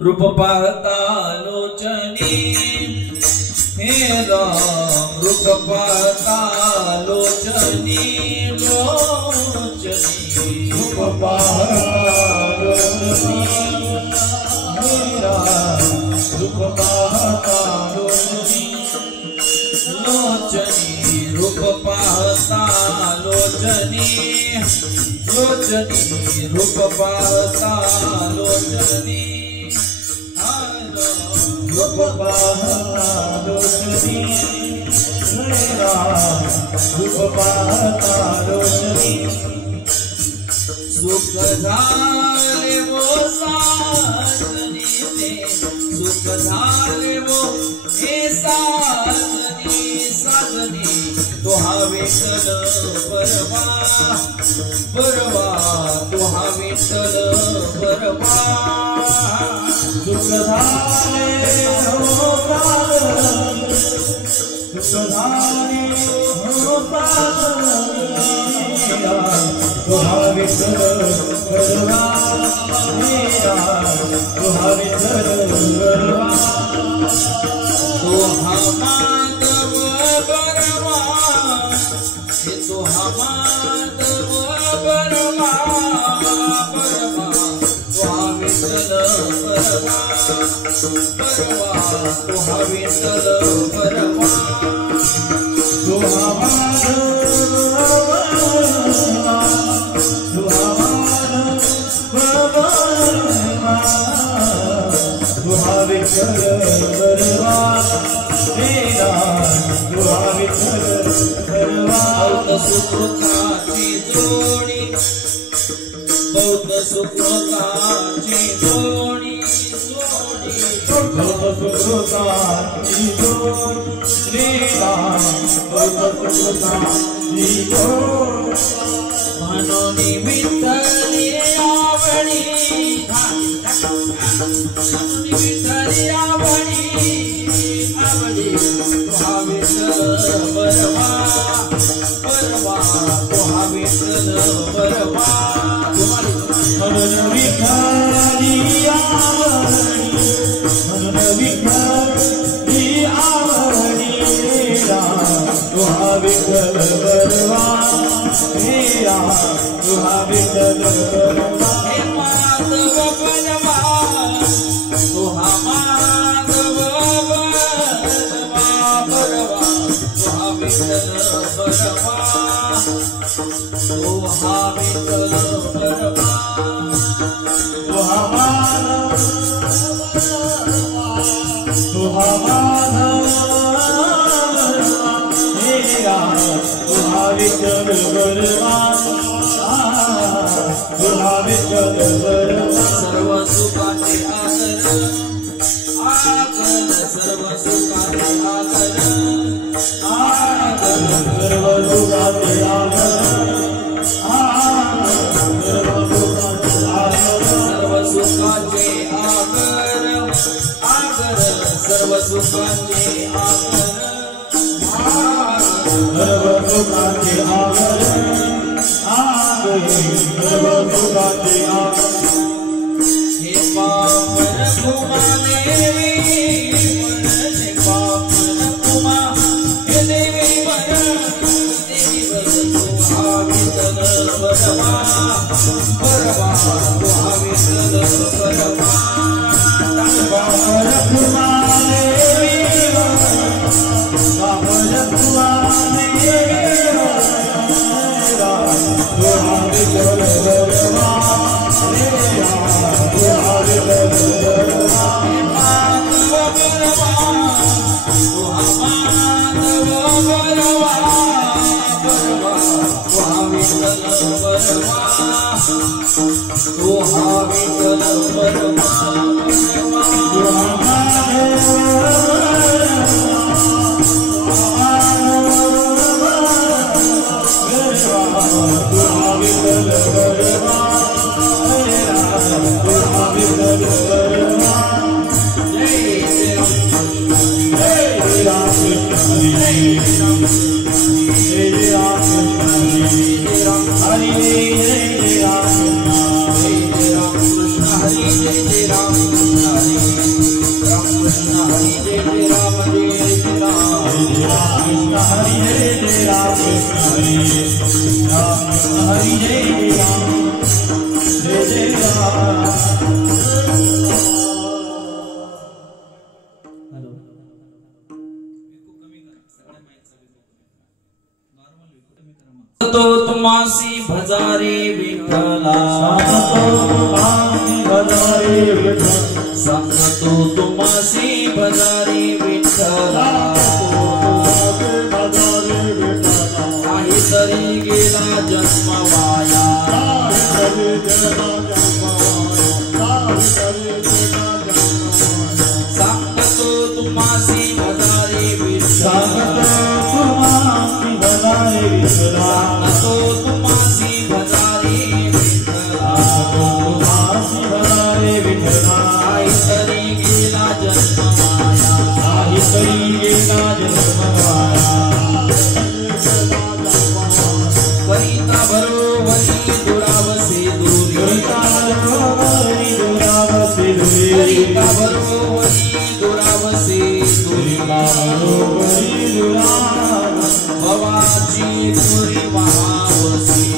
रूप पाहता लोचनी हे राम रूप पाहता लोचनी लोचनी रूप पाहता लोचनी हे राम रूप पाहता लोचनी लोचनी रूप पाहता लोचनी लोचनी रूप पाहता लोचनी रूप पाहता लोचनी रूप पाहता लोचनी सुख झाले वो साजनी ते सुख झाले वो हे साजनी साजनी तो हा विठ्ठल परवा परवा तो हा विठ्ठल परवा सुख झाले हो साजनी सुख झाले हो साजनी तो हा विठ्ठल परवा मेरा तो हा विठ्ठल परवा तो हा माधव परवा हे तो हा माधव परवा परवा तो हा विठ्ठल परवा परवा तो हा विठ्ठल परवा तो हा माधव विठ्ठल परवा मेरा तुहा विठ्ठल परवा बौद्ध सुकृताची जोडी बौद्ध सुकृताची जोडी बौद्ध सुकृताची जोडी मेरा बौद्ध सुकृताची जोडी म्हणून विठ्ठली आवडी विठ्ठली आवडी आवडी तुहा विठ्ठल परवा परवा तुहा विठ्ठल परवा म्हणून विठ्ठली आवडी म्हणून विठ्ठली आवडी तुहा विठ्ठल परवा मेरा तुहा विठ्ठल परवा हे माधव परवा तुहा माधव परवा परवा तुहा विठ्ठल परवा तुहा विठ्ठल परवा तुहा माधव तुहा माधव मेरा तुहा विठ्ठल परवा तुहा विठ्ठल परवा सर्व सुखाचे आदर सर्व सुखाचे आदर सर्व सुखाचे आदर सर्व सुखाचे आदर सर्व सुखाचे आदर सर्व सुखाचे आदर सर्व सुखाचे आदर हे पावन कुमा देवी हे पावन कुमा हे देवी तुहा विठ्ठल परवा परवा तुहा विठ्ठल परवा पावन कुमा देवी पावन कुमा देवी तुहा विठ्ठल परवा तुहा विठ्ठल परवा तो तुमासी भजारे विठ्ठला सांगतो तुमासी भजारे विठ्ठला काही तरी गेला जन्म वाया सांगतो तुमासी भजारे विठ्ठला सांगतो तुमासी भजारे विठ्ठला काही तरी गेला जन्म वाया वनिता बरोबरी दुरावसे दूरी वनिता बरोबरी दुरावसे दूरी भवाची पुरी महावसी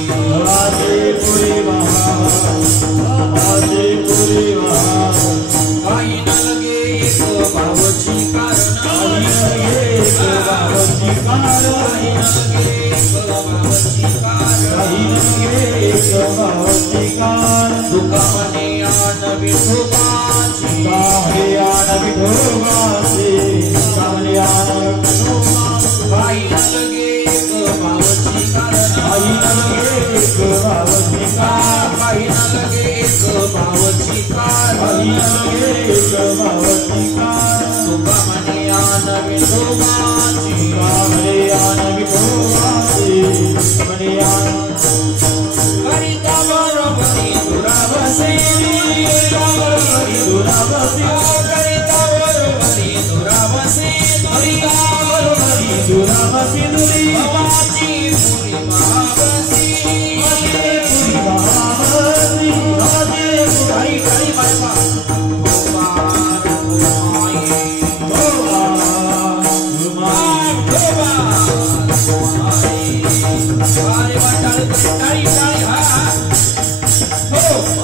काही न लगे एक भावची कारण काही न लगे एक भावची कारण तुका मने आन विठोबाची काही न लगे एक भावची कारण काही न लगे एक भावची कारण तुका मने आन विठोबाची करिता बरोबरी दुरावसे करिता बरोबरी दुरावसे दुरी भवाची पुरी महावसी काही काही बाबा अरे वाटाळ टाळी टाळी हा हो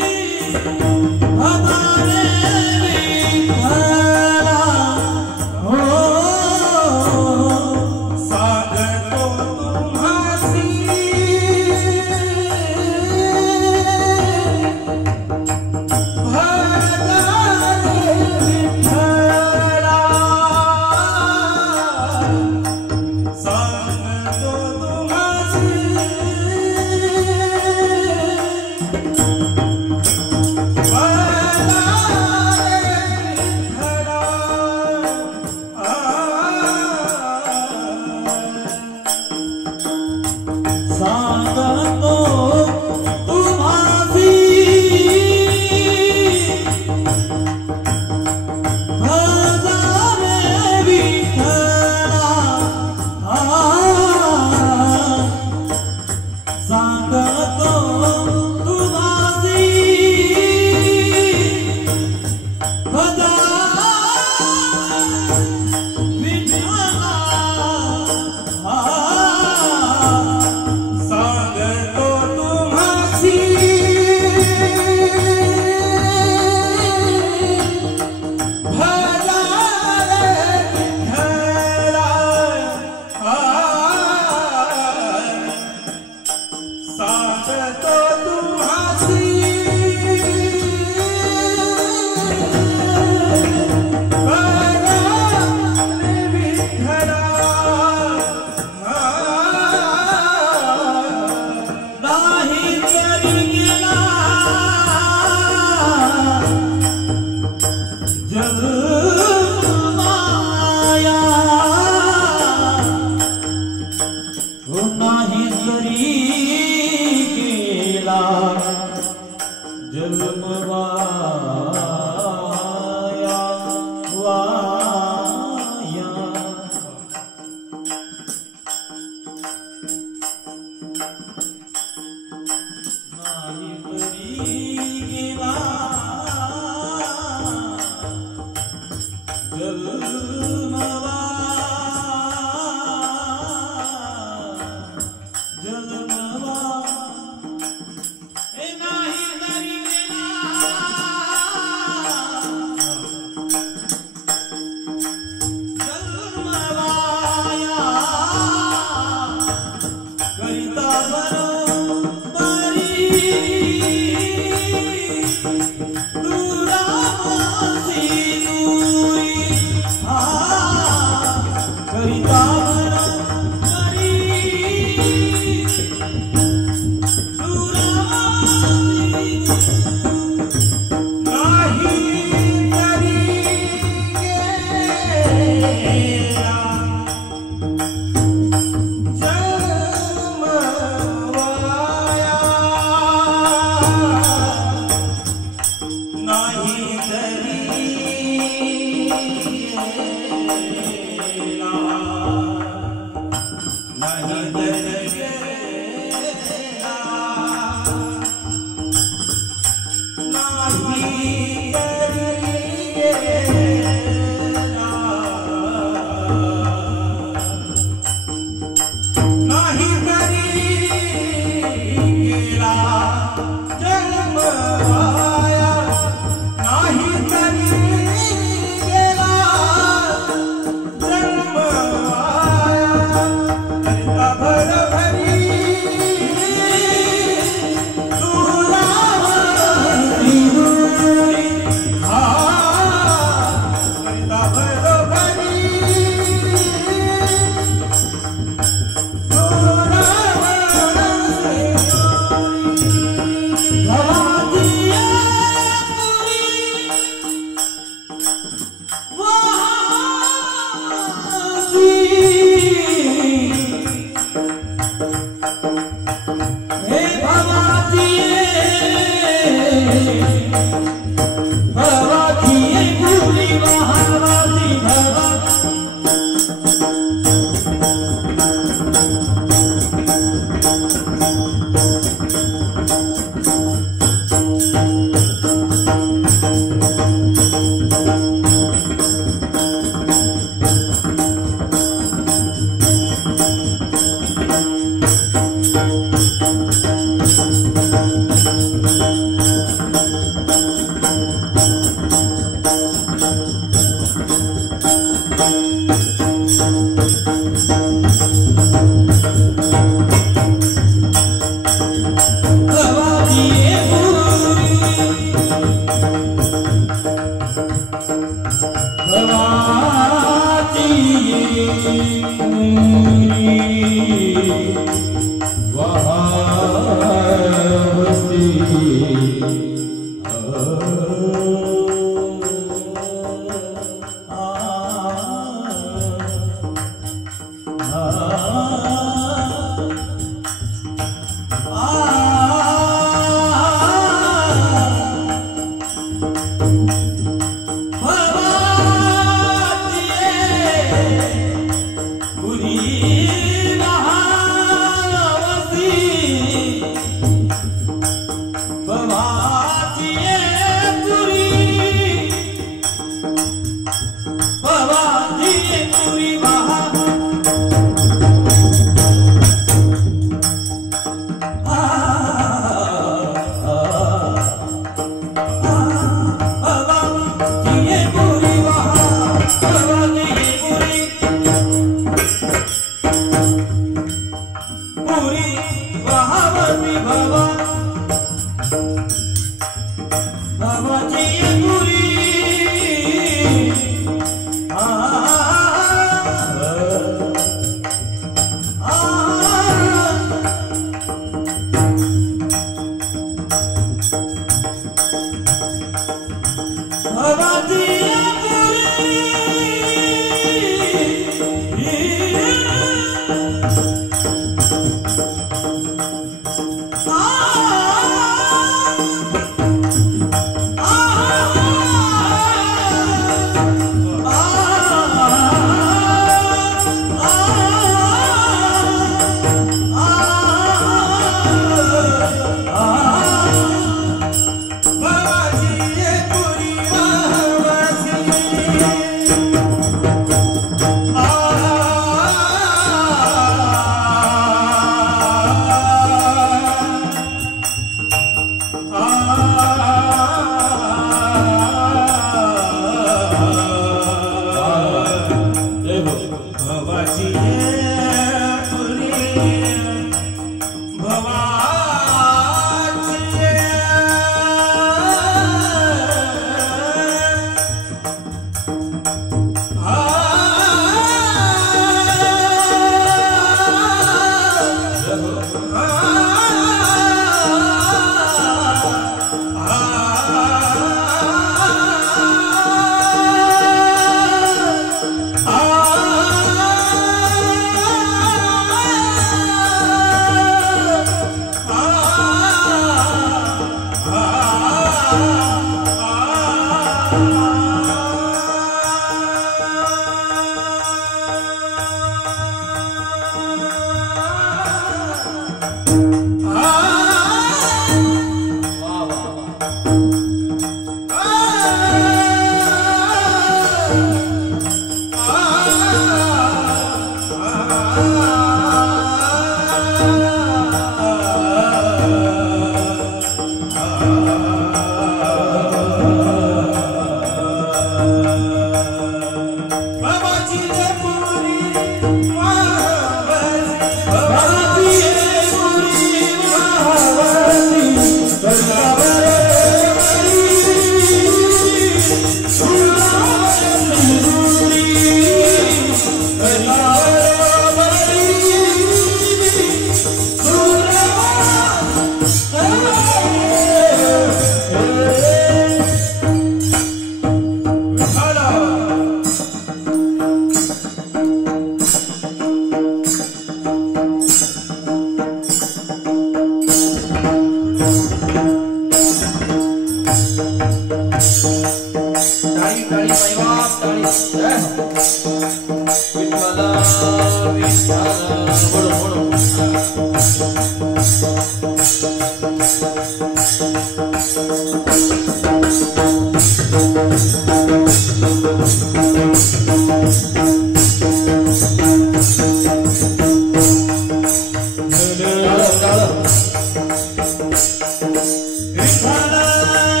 विठ्ठला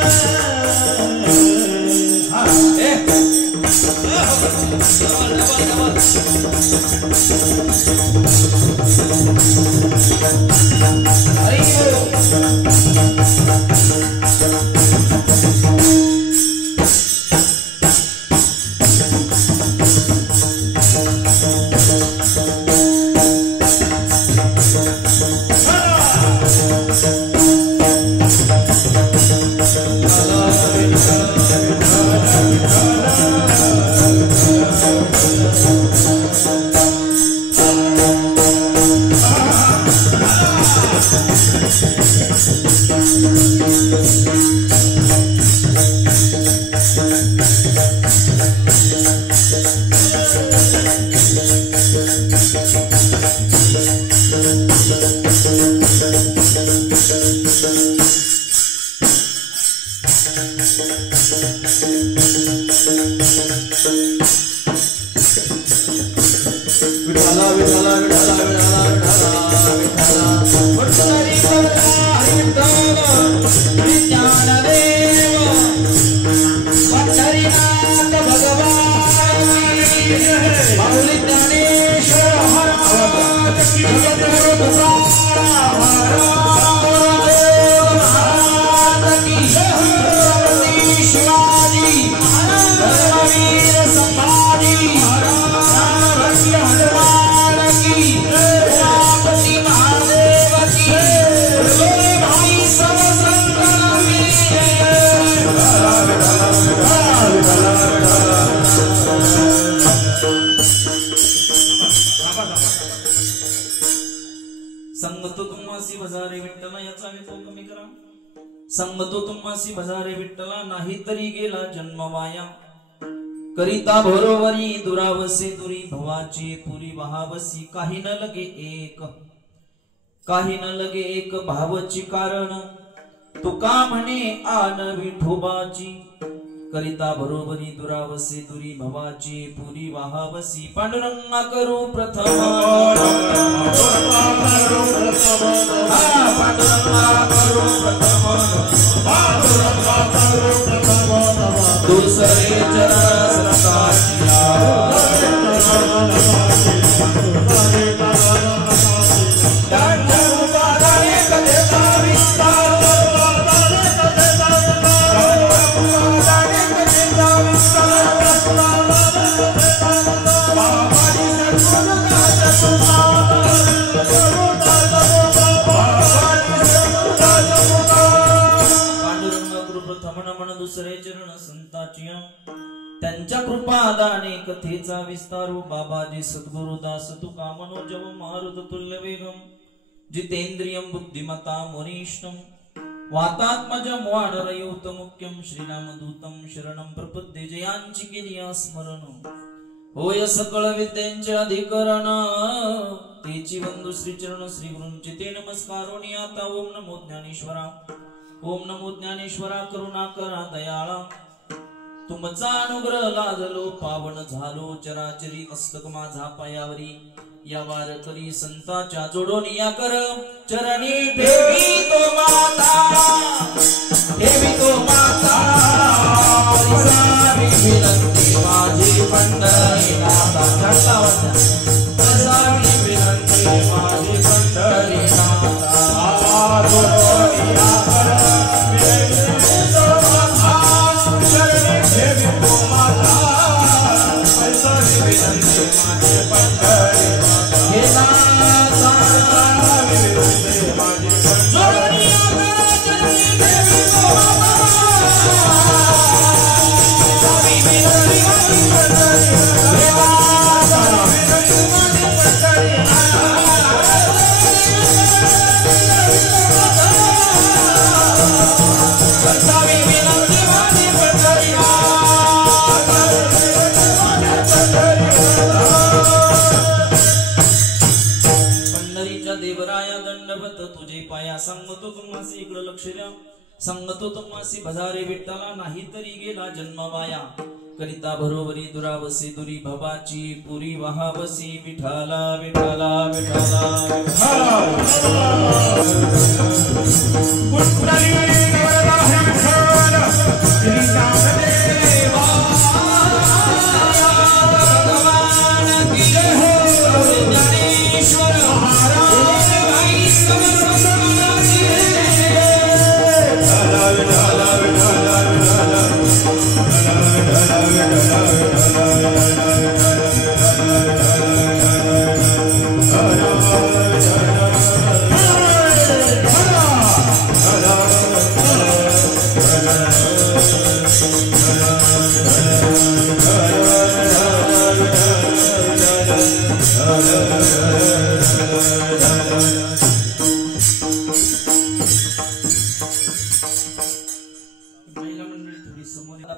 संगतो तुम्हासी भजारे विठ्ठला याचा तो कमी करा. संगतो तुम्हासी भजारे विठ्ठला नाही तरी गेला जन्म वाया. करिता भरोवरी दुरावसे दुरी भवाची पुरी वहावसी. काही न लगे एक काही न लगे एक भावची कारण तुका म्हणे आन विठोबाची. करिता बरोबरी दुरावसे दुरी भवाची पुरी वहावसी. पांडुरंगा करू प्रथम पांडुरंगा करू प्रथम दुसरे चरण दुसरे चरण संताची. त्यांच्या कृपादाने कथेचा विस्तारू. बाबाजी सद्गुरुदास तुका मनोजव मारुत तुल्य वेगम. जितेंद्रियम बुद्धिमता मुनीष्टम वातात्मजम वानरयूत मुख्यम. श्रीरामदूतम शरणम प्रपद्ये. जयांची केली स्मरण होय सकळ विद्यांचे अधिकरण. तेची वंदू श्रीचरण श्री गुरूंचे ते नमस्कारोनी. आता ओम नमो ज्ञानेश्वरा. ओम नमो ज्ञानेश्वरा. करुणा करा दयाळा. तुमचा अनुग्रह लाजलो पावन झालो. चराचरी मस्तक माझा पायावरी. या वारकरी संताच्या जोडून या कर चरणी ठेवी तो माता. ठेवी तो माता. विनंती माझी पंढरीनाथा. विनंती माझी पंढरीनाथा. संगतो तुम्हासी इकडे लक्ष द्या. संगतो तुम्हासी भजारे विठ्ठला नाही तरी गेला जन्म वाया. करिता बरोबरी दुरावसी दुरी भवाची पुरी वहावसी. विठ्ठला विठ्ठला विठ्ठला भगवान की जय हो.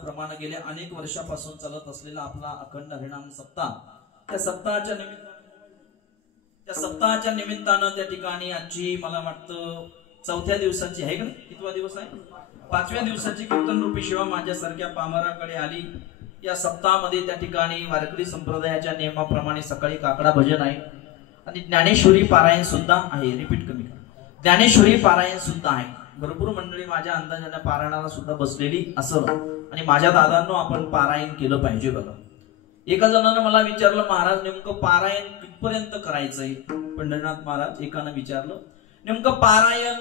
प्रमाणे गेल्या अनेक वर्षापासून चालत असलेला आपला अखंड हरिनाम सप्ताह त्या सप्ताहाच्या निमित्तानं त्या ठिकाणी आजची मला वाटतं 4थ्या दिवसाची आहे का नाही, कितवा दिवस आहे, 5व्या दिवसाची कीर्तन रूपी सेवा माझ्यासारख्या पामराकडे आली। या सप्ताहामध्ये त्या ठिकाणी वारकरी संप्रदायाच्या नियमाप्रमाणे सकाळी काकडा भजन आहे आणि ज्ञानेश्वरी पारायण सुद्धा आहे। रिपीट कमी करा, ज्ञानेश्वरी पारायण सुद्धा आहे। भरपूर मंडळी माझ्या अंदाजाने पारायणाला सुद्धा बसलेली असेल आणि माझ्या दादांनो आपण पारायण केलं पाहिजे बघा। एका जणानं मला विचारलं, महाराज नेमकं पारायण कितपर्यंत करायचंय? पंढरीनाथ महाराज एकानं विचारलं, नेमकं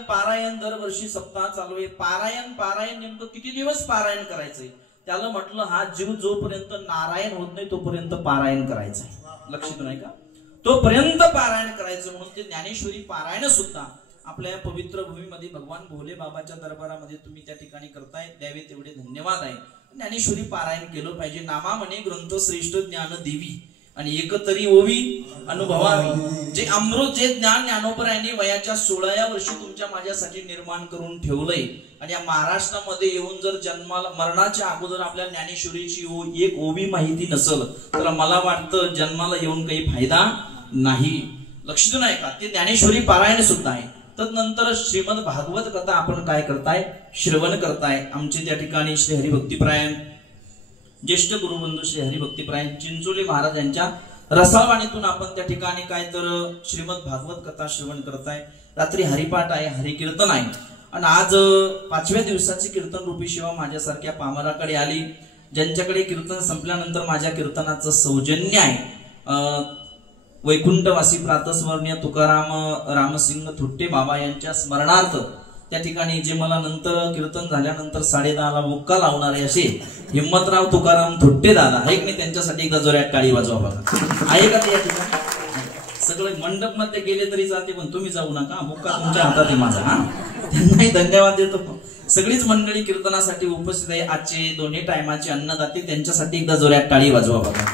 पारायण दरवर्षी सप्ताह चालू आहे, पारायण नेमकं किती दिवस पारायण करायचंय? त्याला म्हटलं, हा जीव जोपर्यंत नारायण होत नाही तोपर्यंत पारायण करायचंय। लक्षात नाही का? तोपर्यंत पारायण करायचं म्हणून ते ज्ञानेश्वरी पारायण सुद्धा आपल्या पवित्र भूमीमध्ये भगवान भोले बाबाच्या दरबारामध्ये तुम्ही त्या ठिकाणी करताय, द्यावे तेवढे धन्यवाद आहे। ज्ञानेश्वरी पारायण केलं पाहिजे। नामा म्हणे ग्रंथ श्रेष्ठ ज्ञान देवी आणि एकतरी ओवी अनुभवावी। जे अमृत जे ज्ञान ज्ञानोबरायांनी वयाच्या 16व्या वर्षी तुमच्या माझ्यासाठी निर्माण करून ठेवलंय आणि या महाराष्ट्रामध्ये येऊन जर जन्माला मरणाच्या अगोदर आपल्या ज्ञानेश्वरीची एक ओवी माहिती नसेल तर मला वाटतं जन्माला येऊन काही फायदा नाही। लक्षात नाही का? ते ज्ञानेश्वरी पारायण सुद्धा आहे। तदनंतर श्रीमद भागवत कथा आपण काय करताय, श्रवण करताय। आमचे त्या ठिकाणी श्री हरिभक्तीपरायण ज्येष्ठ गुरुबंधू श्री हरिभक्तीपरायण चिंचोली महाराज यांच्या रसावाणीतून आपण त्या ठिकाणी काय तर श्रीमद भागवत कथा श्रवण करताय। रात्री हरिपाठ आहे, हरिकीर्तन आहे आणि आज 5व्या दिवसाची कीर्तन रूपी सेवा माझ्यासारख्या पामराकडे आली। ज्यांच्याकडे कीर्तन संपल्यानंतर माझ्या कीर्तनाचं सौजन्य आहे वैकुंठवासी प्रातस्मरणीय तुकाराम रामसिंग थुट्टे बाबा यांच्या स्मरणार्थ त्या ठिकाणी जे मला नंतर कीर्तन झाल्यानंतर 10:30ला मुक्का लावणारे असे हिम्मतराव तुकाराम थुट्टे दादा आहे की नाही, त्यांच्यासाठी एकदा जोरात टाळी वाजवा बघा। आहे का ते या ठिकाणी? सगळे मंडप मध्ये गेले तरी चालते पण तुम्ही जाऊ नका, मुक्का तुमच्या हातात आहे माझा। त्यांनाही धन्यवाद देतो। सगळीच मंडळी कीर्तनासाठी उपस्थित आहे। आजचे दोन्ही टायमाचे अन्नदाते त्यांच्यासाठी एकदा जोरात टाळी वाजवा बघा।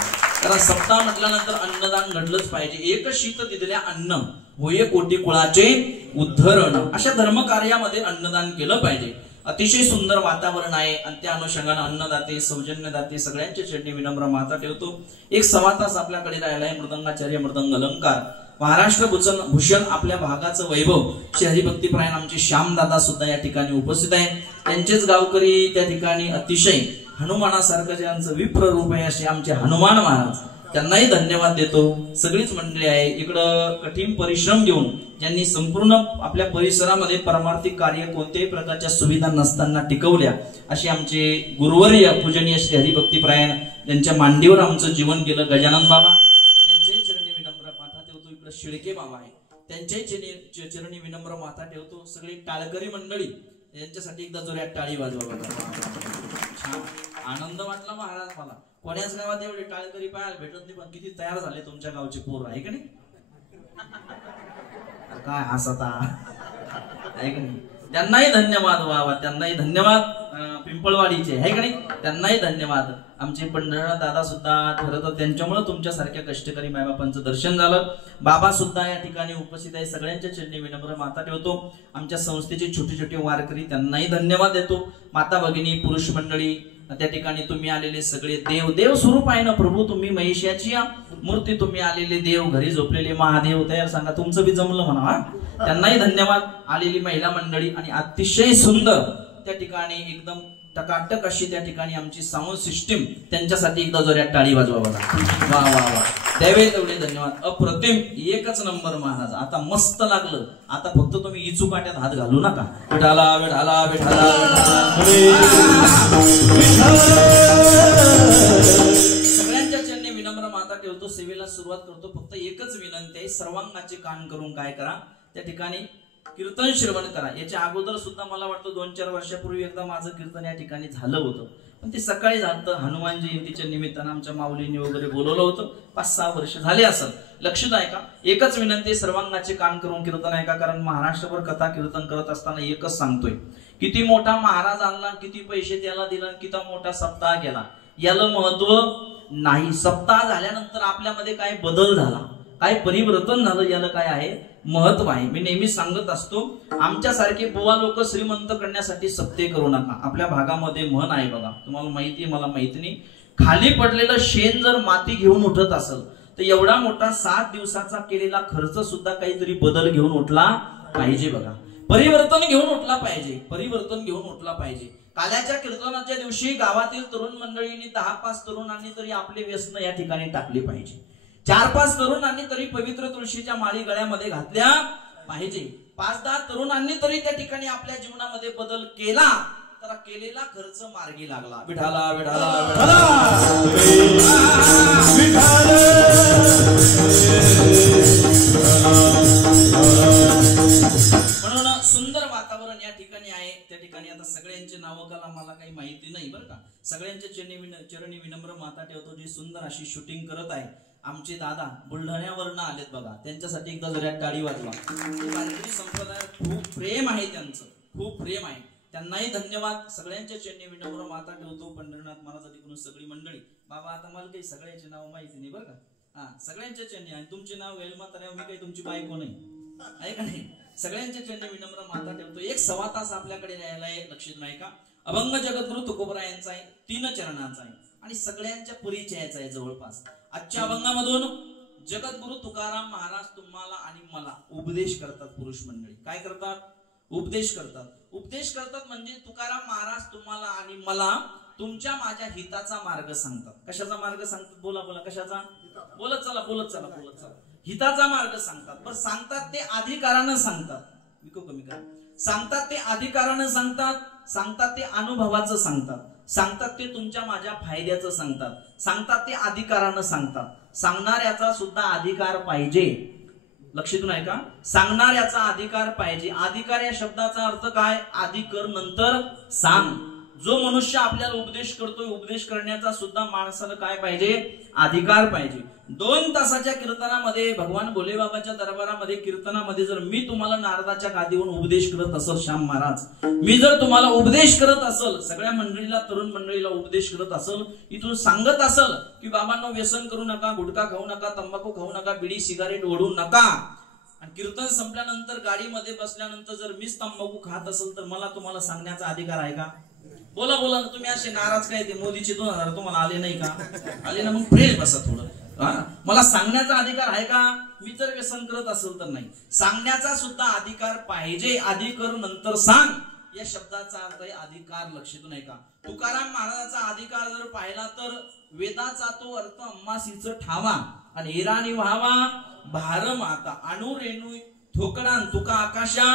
कारण सप्ताह म्हटल्यानंतर अन्नदान घडलंच पाहिजे। एक शीत दिलेल्या अन्न होय कोटी कुळाचे उद्धरण, अशा धर्म कार्यामध्ये अन्नदान केलं पाहिजे। अतिशय सुंदर वातावरण आहे आणि त्या अनुषंगाने अन्नदाते सौजन्यदाते सगळ्यांचे चरणी विनम्र माथा ठेवतो। एक 1.25 तास आपल्याकडे राहिलाय मृदंगाचार्य मृदंग अलंकार महाराष्ट्र भूषण आपल्या भागाचं वैभव श्री हरिभक्तीपरायण आमचे श्यामदादा सुद्धा या ठिकाणी उपस्थित आहे। त्यांचेच गावकरी त्या ठिकाणी अतिशय हनुमानासारखं ज्यांचं विप्र रूप आहे असे आमचे हनुमान महाराज, त्यांनाही धन्यवाद देतो। सगळीच मंडळी आहे इकडं कठीण परिश्रम घेऊन ज्यांनी संपूर्ण आपल्या परिसरामध्ये परमार्थिक कार्य कोणत्याही प्रकारच्या सुविधा नसताना टिकवल्या असे आमचे गुरुवर्य पूजनीय श्री हरिभक्तीपरायण ज्यांच्या मांडीवर आमचं जीवन गेलं गजानन बाबा यांच्याही चरणी विनम्र माथा ठेवतो। इकडे शिळके बाबा आहे त्यांच्याही चरणी विनम्र माथा ठेवतो। सगळी टाळकरी मंडळी यांच्यासाठी एकदा जोरात टाळी वाजवा बघा। आनंद वाटला महाराज मला। कोण्याच गावात एवढे टाळकरी पाहायला भेटत नाही पण किती तयार झाले तुमच्या गावचे पोर आहे का नाही? काय हसता आहे का नाही? त्यांनाही धन्यवाद व्हावा, त्यांनाही धन्यवाद पिंपळवाडीचे आहे का नाही, त्यांनाही धन्यवाद। आमचे पंढरनाथ दादा सुद्धा ठरत त्यांच्यामुळे तुमच्यासारख्या कष्टकरी मायबापांचं दर्शन झालं। बाबा सुद्धा या ठिकाणी उपस्थित आहे, सगळ्यांच्या चरणी विनम्र माथा ठेवतो। आमच्या संस्थेचे छोटे छोटे वारकरी त्यांनाही धन्यवाद देतो। माता भगिनी पुरुष मंडळी त्या ठिकाणी तुम्ही आलेले सगळे देव स्वरूप आहे ना प्रभू, तुम्ही महिषाची मूर्ती, तुम्ही आलेले देव, घरी झोपलेले महादेव, तयार सांगा तुमचं बी जमलं म्हणा। त्यांनाही धन्यवाद। आलेली महिला मंडळी आणि अतिशय सुंदर त्या ठिकाणी एकदम टकाटक अशी त्या ठिकाणी आमची साऊंड सिस्टीम, त्यांच्यासाठी एकदा जोरात टाळी वाजवा बघा। वा वा वा, द्यावे तेवढे धन्यवाद। अप्रतिम, एकच नंबर महाराज। आता मस्त लागलं। आता फक्त तुम्ही इचुकाट्यात हात घालू नका। विठाला विठाला विठाला सगळ्यांच्या चरणी विनम्र माथा ठेवतो। सेवेला सुरुवात करतो। फक्त एकच विनंती आहे, सर्वांगाचे कान करून काय करा, त्या ठिकाणी कीर्तन श्रवण करा. याच्या अगोदर सुद्धा मला वाटतं 2-4 वर्षापूर्वी एकदा माझं कीर्तन या ठिकाणी झालं होतं, पण ते सकाळी झालं. हनुमान जयंतीच्या निमित्तानं आमच्या माऊलींनी वगैरे बोलवलं होतं. 5-6 वर्ष झाले असेल. लक्षात आहे का? एकच विनंती, सर्वांगाचे कान करून कीर्तन ऐका. कारण महाराष्ट्रभर कथा कीर्तन करत असताना एकच सांगतोय, किती मोठा महाराज आणला, किती पैसे त्याला दिला, किती मोठा सप्ताह केला, याला महत्व नाही. सप्ताह झाल्यानंतर आपल्यामध्ये काय बदल झाला, काय परिवर्तन झालं, याला काय आहे महत्व आहे. मी नेहमी सांगत असतो, आमच्यासारखे बुवा लोक श्रीमंत करण्यासाठी सप्ते करू नका. आपल्या भागामध्ये म्हण आहे बघा, तुम्हाला माहिती आहे मला माहिती नाही, खाली पडलेलं शेण जर माती घेऊन उठत असेल तर एवढा मोठा 7 दिवसाचा केलेला खर्च सुद्धा काहीतरी बदल घेऊन उठला पाहिजे. बघा, परिवर्तन घेऊन उठला पाहिजे, परिवर्तन घेऊन उठला पाहिजे. काल्याच्या कीर्तनाच्या दिवशी गावातील तरुण मंडळींनी 10-5 तरुणांनी तरी आपले व्यसन या ठिकाणी टाकले पाहिजे. 4-5 तरुणांनी तरी पवित्र तुळशीच्या माळी गळ्यामध्ये घातल्या पाहिजे. 5-10 तरुणांनी तरी त्या ठिकाणी आपल्या जीवनामध्ये बदल केला तर केलेला खर्च मार्गी लागला. विठाला विठाला म्हणून सुंदर वातावरण या ठिकाणी आहे. त्या ठिकाणी आता सगळ्यांचे नावं काला मला काही माहिती नाही बरं का. सगळ्यांचे चरणी विनम्र माता ठेवतो, जी सुंदर अशी शूटिंग करत आहे. आमचे दादा बुलढाण्यावरनं आलेत बघा, त्यांच्यासाठी एकदा जरा टाळी वाजवा. वारकरी संप्रदायात खूप प्रेम आहे, त्यांचं खूप प्रेम आहे. त्यांनाही धन्यवाद. सगळ्यांच्या चरणी विनम्र माता ठेवतो. पंढरीनाथ महाराजांकडून सगळी मंडळी. बाबा आता मला काही सगळ्यांचे नाव माहिती नाही बरं का. हा, सगळ्यांच्या चरणी. आणि तुमचे नाव वेलमा तर मी काही तुमची बायको नाही आहे का नाही. सगळ्यांच्या चरणी विनम्र माता ठेवतो. 1-सव्वा तास आपल्याकडे राहायला आहे. लक्षात नाही का? अभंग जगद्गुरु तुकोबरायांचा आहे, 3 चरणांचा आहे आणि सगळ्यांच्या परिचयाचा आहे जवळपास. आजच्या अभंगामधून जगद्गुरु तुकाराम महाराज तुम्हाला आणि मला उपदेश करतात. पुरुष मंडळी काय करतात? उपदेश करतात. उपदेश करतात म्हणजे तुकाराम महाराज तुम्हाला आणि मला तुमच्या माझ्या हिताचा मार्ग सांगतात. कशाचा मार्ग सांगतात? बोला बोला, कशाचा? बोलत चला बोलत चला बोलत चला. हिताचा मार्ग सांगतात. पण सांगतात ते अधिकारानं सांगतात. विको कमी करा. सांगतात ते अधिकारानं सांगतात, सांगतात ते अनुभवाचं सांगतात, सांगतात ते तुमच्या माझ्या फायद्याचं सांगतात, सांगतात ते अधिकारानं सांगतात. सांगणाऱ्याचा सुद्धा अधिकार पाहिजे. लक्षातून आहे का? सांगणाऱ्याचा अधिकार पाहिजे. अधिकार या शब्दाचा अर्थ काय? आधी कर नंतर सांग. जो मनुष्य आपल्याला उपदेश करतोय, उपदेश करण्याचा सुद्धा माणसाला काय पाहिजे? अधिकार पाहिजे. 2 तासाच्या कीर्तनामध्ये भगवान भोलेबाबाच्या दरबारामध्ये कीर्तनामध्ये जर मी तुम्हाला नारदाच्या गादीवरून उपदेश करत असल, श्याम महाराज, मी जर तुम्हाला उपदेश करत असल, सगळ्या मंडळीला, तरुण मंडळीला उपदेश करत असल, इथून सांगत असल की बाबांनो व्यसन करू नका, गुटखा खाऊ नका, तंबाखू खाऊ नका, बिडी सिगारेट ओढू नका, आणि कीर्तन संपल्यानंतर गाडीमध्ये बसल्यानंतर जर मीच तंबाखू खात असेल तर मला तुम्हाला सांगण्याचा अधिकार आहे का? बोला बोला. तुम्ही असे नाराज काय? ते मोदीचे 2000 तुम्हाला आले नाही का? आले ना, मग फ्रेश बसा थोडं. मला सांगण्याचा अधिकार आहे का? मी जर व्यसन करत असेल तर नाही. सांगण्याचा सुद्धा अधिकार पाहिजे. आधी कर नंतर सांग या शब्दाचा अर्थ आहे अधिकार. लक्षातून आहे का? तुकाराम महाराजाचा अधिकार जर पाहिला तर वेदाचा तो अर्थ अम्मासीच ठावा आणि हिराणी व्हावा भार माता अणु रेणू ठोकडान तुका आकाशा.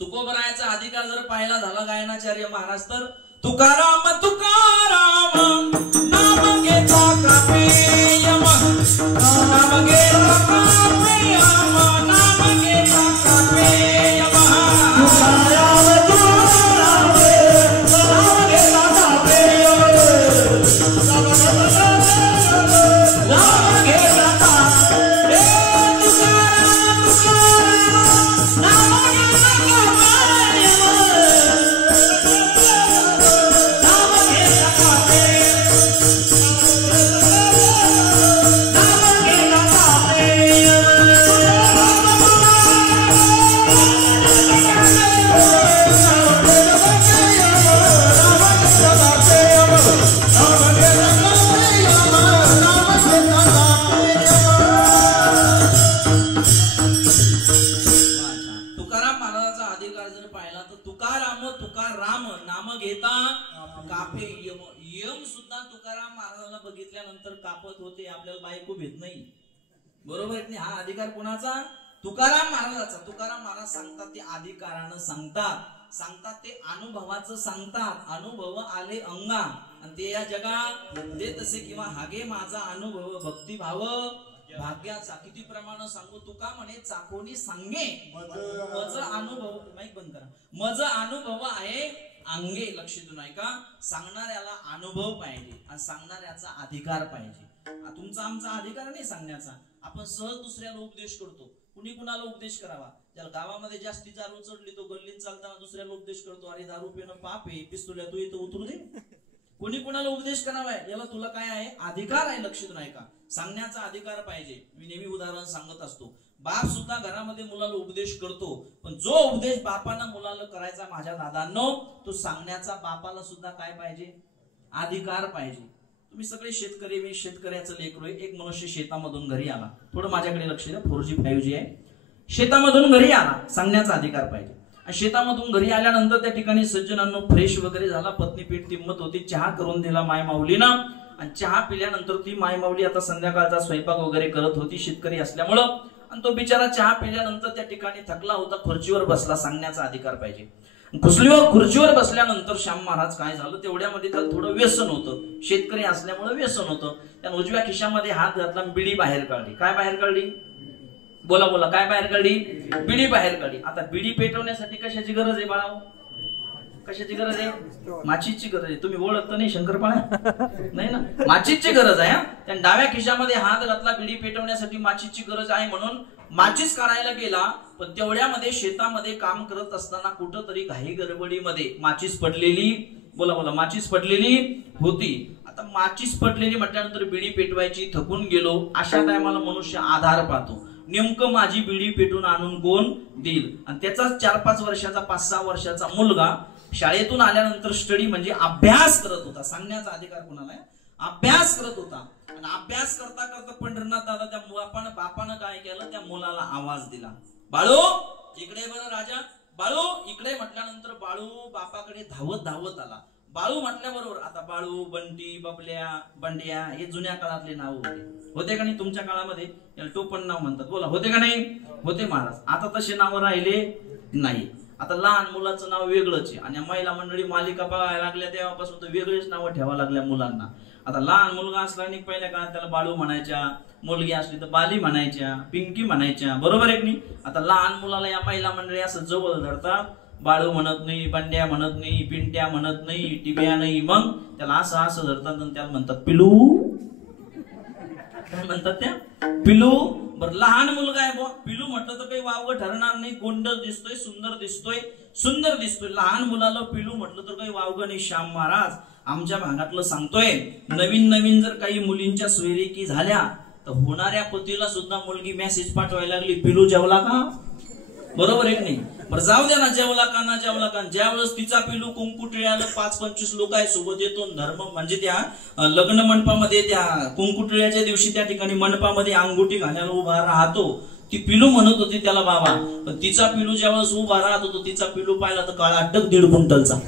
तुकोबरायाचा अधिकार जर पाहिला झाला गायनाचार्य महाराज तर तुकाराम तुकाराम नाम घेता कापे यम, नाम घेता कापे यम, नाम घेता कापे यम, तुकाराम तुकाराम नाम घेता कापे यम, नाम घेता कापे तुकाराम तुकाराम नाम बघितल्यानंतर कापत होते. आपल्याला बायको भेट नाही, बरोबर आहे? हा अधिकार कोणाचा? तुकाराम महाराजाचा. तुकाराम महाराज सांगतात ते अधिकारानं सांगतात, सांगतात ते अनुभवाचं सांगतात. अनुभव आले अंगा आणि ते या जगा ते तसे किंवा हागे माझा अनुभव भक्तिभाव भाग्याचा किती प्रमाण सांगू तुका म्हणे चाकोनी सांगे मज अनुभव माईक बंद करा मज अनुभव आहे अंगे. लक्ष देऊन ऐका सांगणाऱ्याला अनुभव पाहिजे आणि सांगणाऱ्याचा अधिकार पाहिजे. तुमचा आमचा अधिकार नाही सांगण्याचा. आपण सहज दुसऱ्याला उपदेश करतो. कुणी कुणाला उपदेश करावा त्याला गावामध्ये जास्ती दारू चढली तो गल्लीत चालताना दुसऱ्याला उपदेश करतो अरे दारू पिणं पाप आहे पिस्तुल्या तू इथं उतरू दे. कोणी कुणाला उपदेश करावाय याला तुला काय आहे अधिकार आहे. लक्ष देऊन ऐका सांगण्याचा अधिकार पाहिजे. मी नेहमी उदाहरण सांगत असतो. बाप सुद्धा घरामध्ये मुलाला उपदेश करतो पण जो उपदेश बापानं मुलाला करायचा माझ्या दादांनो तो सांगण्याचा बापाला सुद्धा काय पाहिजे अधिकार पाहिजे. तुम्ही सगळे शेतकरी मी शेतकऱ्याचं लेकरू आहे. एक मनुष्य शेतामधून घरी आला थोडं माझ्याकडे लक्ष द्या 4G 5G आहे. शेतामधून घरी आला सांगण्याचा अधिकार पाहिजे. आणि शेतामधून घरी आल्यानंतर त्या ठिकाणी सज्जनांनो फ्रेश वगैरे झाला पत्नी पीठ तिम्मत होती चहा करून दिला माय माऊलीनं आणि चहा पिल्यानंतर ती माय माऊली आता संध्याकाळचा स्वयंपाक वगैरे करत होती शेतकरी असल्यामुळं आणि तो बिचारा चहा पिल्यानंतर त्या ठिकाणी थकला होता खुर्चीवर बसला. सांगण्याचा अधिकार पाहिजे. खुर्चीवर बसल्यानंतर श्याम महाराज काय झालं तेवढ्यामध्ये त्याला थोडं व्यसन होतं. शेतकरी असल्यामुळे व्यसन होतं. त्याने उजव्या खिशामध्ये हात घातला बिडी बाहेर काढली. काय बाहेर काढली बोला बोला काय बाहेर काढली बिडी बाहेर काढली. आता बिडी पेटवण्यासाठी कशाची गरज आहे बाळा कशाची गरज आहे माचीची गरज आहे. तुम्ही ओळखत नाही शंकरपाळ्या नाही ना माचीची गरज आहे. त्याने डाव्या खिशामध्ये हात घातला बिडी पेटवण्यासाठी माचीची गरज आहे म्हणून माचीस काढायला गेला पण तेवढ्यामध्ये शेतामध्ये काम करत असताना कुठंतरी घाई गडबडीमध्ये माचीस पडलेली बोला बोला माचीस पडलेली होती. आता माचीस पडलेली म्हटल्यानंतर बिडी पेटवायची थकून गेलो. अशा टायमाला मनुष्य आधार पाहतो नेमकं माझी बिडी पेटून आणून कोण देईल. आणि त्याचा 4-5 वर्षाचा 5-6 वर्षाचा मुलगा शाळेतून आल्यानंतर स्टडी म्हणजे अभ्यास करत होता. सांगण्याचा अधिकार कोणाला आहे अभ्यास करत होता. आणि अभ्यास करता करता पंढरीनाथ दादा त्या बापानं काय केलं त्या मुलाला आवाज दिला बाळू इकडे बरं राजा बाळू इकडे म्हटल्यानंतर बाळू बापाकडे धावत धावत आला. बाळू म्हटल्याबरोबर आता बाळू बंटी बबल्या बंड्या हे जुन्या काळातले नाव होते का नाही तुमच्या काळामध्ये याला टोपण नाव म्हणतात बोला होते का नाही होते महाराज. आता तसे नाव राहिले नाही. आता लहान मुलाचं नाव वेगळंच आहे आणि महिला मंडळी मालिका बघायला लागल्या तेव्हापासून तर वेगळेच नावं ठेवायला लागल्या मुलांना. आता लहान मुलगा असला आणि पहिल्या काळात त्याला बाळू म्हणायच्या मुलगी असली तर बाली म्हणायच्या पिंकी म्हणायच्या बरोबर आहे की नाही. आता लहान मुलाला या महिला मंडळी असं जवळ धरतात बाळू म्हणत नाही बंड्या म्हणत नाही पिंट्या म्हणत नाही टिब्या नाही मग त्याला असं असं धरतात आणि त्याला म्हणतात पिलू काय म्हणतात त्या पिलू. बरं लहान मुलगा आहे बुवा पिलू म्हटलं तर काही वावगं ठरणार नाही. गोंडल दिसतोय सुंदर दिसतोय. लहान मुलाला पिलू म्हटलं तर काही वावगं नाही. श्याम महाराज आमच्या भागातलं सांगतोय नवीन जर काही मुलींच्या सोयरीकी झाल्या तर होणाऱ्या पतीला सुद्धा मुलगी मेसेज पाठवायला लागली पिलू जेवला का बरोबर आहे नाही. बरं जाऊ द्या ना जेवला का ना जेवला का. ज्यावेळेस तिचा पिलू कुंकू टिळ्याला 5-25 लोक आहे सोबत येतो धर्म म्हणजे त्या लग्न मंडपामध्ये त्या कुंकू टिळ्याच्या दिवशी त्या ठिकाणी मंडपामध्ये अंगुठी घालायला उभा राहतो. ती पिलू म्हणत होती त्याला बाबा पण तिचा पिलू ज्यावेळेस उभा राहत होतो तिचा पिलू पाहिला तर काळा अड्डक 1.5 क्विंटलचा.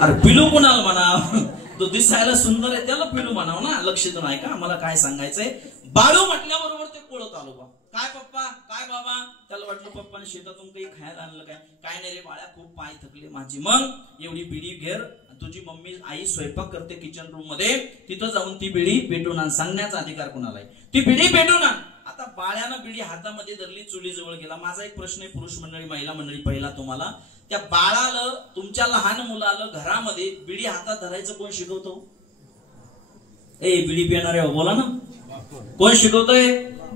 अरे पिलू कोणाला म्हणा तो दिसायला सुंदर आहे त्याला पिलू म्हणाव ना. लक्ष देऊन ऐका मला काय सांगायचंय. बाळू म्हटल्याबरोबर ते कोळत आलो बा काय पप्पा काय बाबा. त्याला वाटलं पप्पाने शेतातून काही खायला आणलं काय नाही रे बाळ्या खूप पाय थकले माझी. मग एवढी बिडी घेर तुझी मम्मी आई स्वयंपाक करते किचन रूम मध्ये तिथं जाऊन ती बिडी पेटून आण. सांगण्याचा अधिकार कोणाला आहे ती बिडी पेटून आण. आता बाळ्यानं बिडी हातामध्ये धरली चुलीजवळ गेला. माझा एक प्रश्न आहे पुरुष मंडळी महिला मंडळी पहिला तुम्हाला त्या बाळाला तुमच्या लहान मुलाला घरामध्ये बिडी हातात धरायचं कोण शिकवतो बिडी पिणारे बोला ना कोण शिकवतोय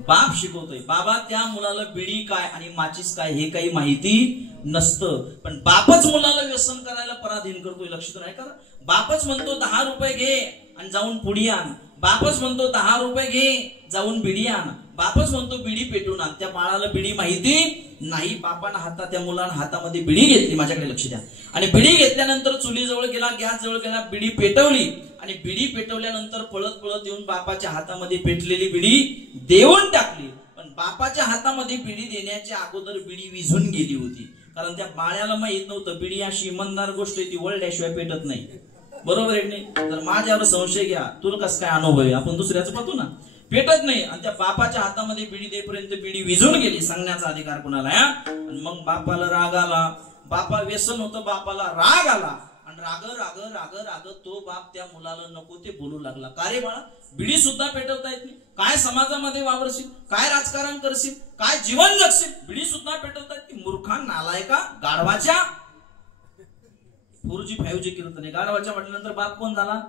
बाप शिकवतोय. बाबा त्या मुलाला बिडी काय आणि माचीस काय हे काही माहिती नसतं पण बापच मुलाला व्यसन करायला पराधीन करतोय. लक्षात नाही करा. बापच म्हणतो 10 रुपये घे आणि जाऊन पुडी आण. बापच म्हणतो 10 रुपये घे जाऊन बिडी आण. बापच म्हणतो बिडी पेटून आण. त्या बाळाला बिडी माहिती नाही. बापानं त्या मुलानं हातामध्ये बिडी घेतली माझ्याकडे लक्ष द्या आणि बिडी घेतल्यानंतर चुलीजवळ गेला गॅस जवळ गेला बिडी पेटवली आणि बिडी पेटवल्यानंतर पळत येऊन बापाच्या हातामध्ये पेटलेली बिडी देऊन टाकली. पण बापाच्या हातामध्ये बिडी देण्याच्या अगोदर बिडी विझून गेली होती कारण त्या बाळ्याला माहित नव्हतं बिडी अशी इमानदार गोष्ट आहे ती वळल्याशिवाय पेटत नाही बरोबर आहे नाही. तर माझ्यावर संशय घ्या तुला कसं काय अनुभव आहे आपण दुसऱ्याचं पाहतो ना पेटत नाही. आणि त्या बापाच्या हातामध्ये बिडी देईपर्यंत बिडी विझून गेली. सांगण्याचा अधिकार कोणाला आणि मग बापाला राग आला. बापा व्यसन होतं बापाला राग आला आणि आणि राग राग राग राग तो बाप त्या मुलाला नको ते बोलू लागला. का रे बाळा, बिडी सुद्धा पेटवता येत नाही, काय समाजामध्ये वावरशील, काय राजकारण करशील, काय जीवन जगशील, बिडी सुद्धा पेटवता येत नाही, मूर्खा नालायका गाढवाच्या. 4G 5G कीर्तने गाढवाच्या म्हटल्यानंतर बाप कोण झाला,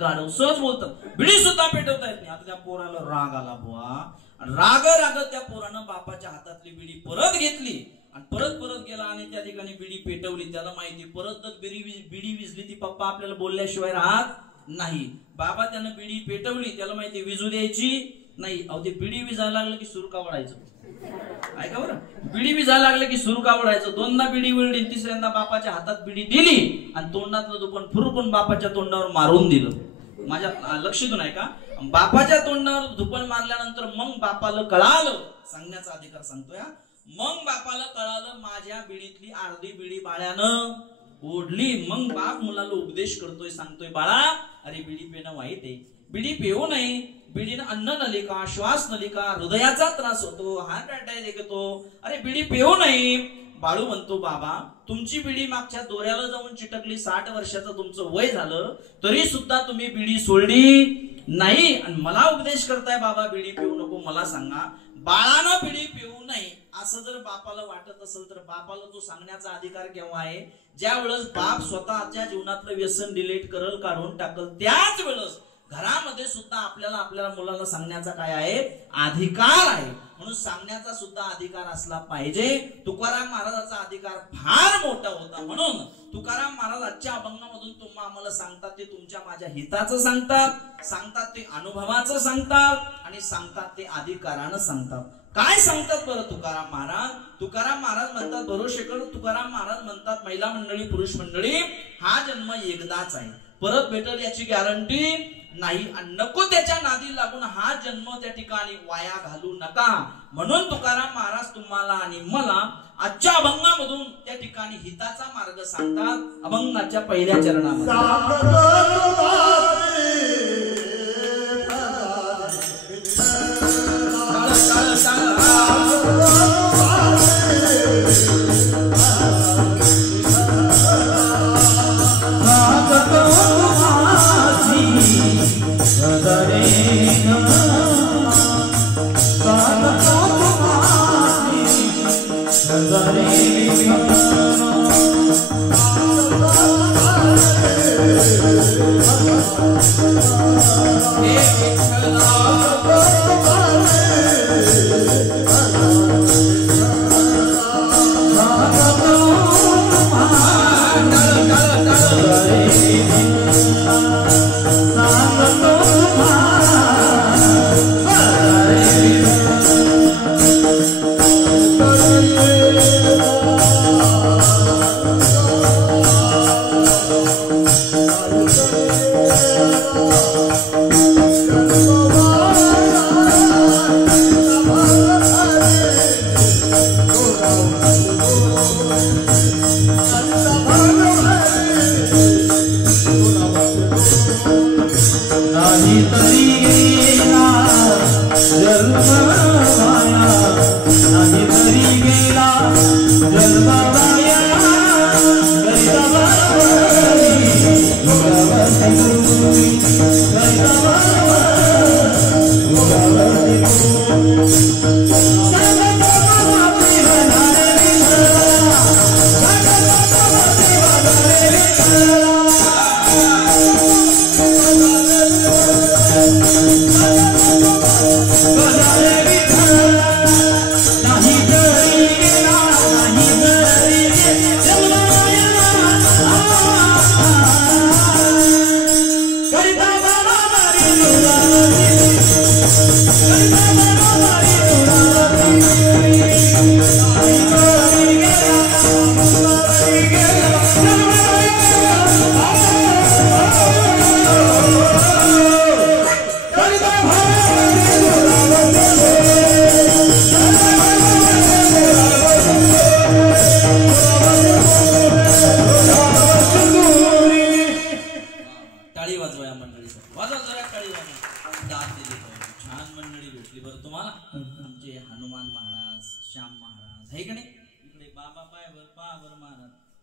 गाढव. सहज बोलतात, बिडी सुद्धा पेटवता येत नाही. आता त्या पोराला राग आला बुवा, राग राग त्या पोरानं बापाच्या हातातली बिडी परत घेतली आणि परत गेला आणि त्या ठिकाणी बिडी पेटवली. त्याला माहिती परत बिडी विजली ती पप्पा आपल्याला बोलल्याशिवाय राहत नाही. बाबा त्यानं बिडी पेटवली, त्याला माहिती विजू द्यायची नाही. अहो ते बिडी विजायला लागलं की सुरू का वडायचं, ऐका बरं, बिडी विजायला लागलं की सुरू का वडायचं. दोनदा बिडी विळली, तिसऱ्यांदा बापाच्या हातात बिडी दिली आणि तोंडातलं दुपण फुरकून बापाच्या तोंडावर मारून दिलं. माझ्या लक्षातून आहे का, बापाच्या तोंडावर धुपण मारल्यानंतर मग बापाला कळालं, सांगण्याचा अधिकार सांगतोय, मग बापाला कळालं माझ्या बिडीतली अर्धी बिडी बाळ्यानं ओढली. मग बाप मुलाला उपदेश करतोय, सांगतोय, बाळा अरे बिडी पेणं वाईट आहे, बिडी पिऊ नये, बिडीनं अन्न नलिका, श्वास नलिका, हृदयाचा त्रास होतो, हार्ट अटॅक येतो, अरे बिडी पिऊ नये. बाळू म्हणतो, बाबा तुमची बिडी मागच्या दोऱ्याला जाऊन चिटकली, 60 वर्षाचं तुमचं वय झालं तरी सुद्धा तुम्ही बिडी सोडली नाही आणि मला उपदेश करताय बाबा बिडी पिऊ नको. मला सांगा, बाळानं बिडी पिऊ नये असं जर बापाला वाटत असेल तर बापाला तो सांगण्याचा अधिकार केव्हा आहे, ज्या वेळेस बाप स्वतःच्या जीवनातलं व्यसन डिलीट करल, काढून टाकल, त्याच वेळेस घरामध्ये सुद्धा आपल्याला मुलाला सांगण्याचा काय आहे, अधिकार आहे. म्हणून सांगण्याचा सुद्धा अधिकार असला पाहिजे. तुकाराम महाराजाचा अधिकार फार मोठा होता. म्हणून तुकाराम महाराज आजच्या अभंगामधून तुम्हाला आम्हाला सांगतात ते तुमच्या माझ्या हिताचं सांगतात ते अनुभवाचं सांगतात आणि सांगतात ते अधिकारानं सांगतात. काय सांगतात बरं तुकाराम महाराज? तुकाराम महाराज म्हणतात, भरोशेकर तुकाराम महाराज म्हणतात, महिला मंडळी पुरुष मंडळी, हा जन्म एकदाच आहे, परत भेटेल याची गॅरंटी नाही आणि नको त्याच्या नादी लागून हा जन्म त्या ठिकाणी वाया घालू नका. म्हणून तुकाराम महाराज तुम्हाला आणि मला आजच्या अभंगामधून त्या ठिकाणी हिताचा मार्ग सांगतात. अभंगाच्या पहिल्या चरणामध्ये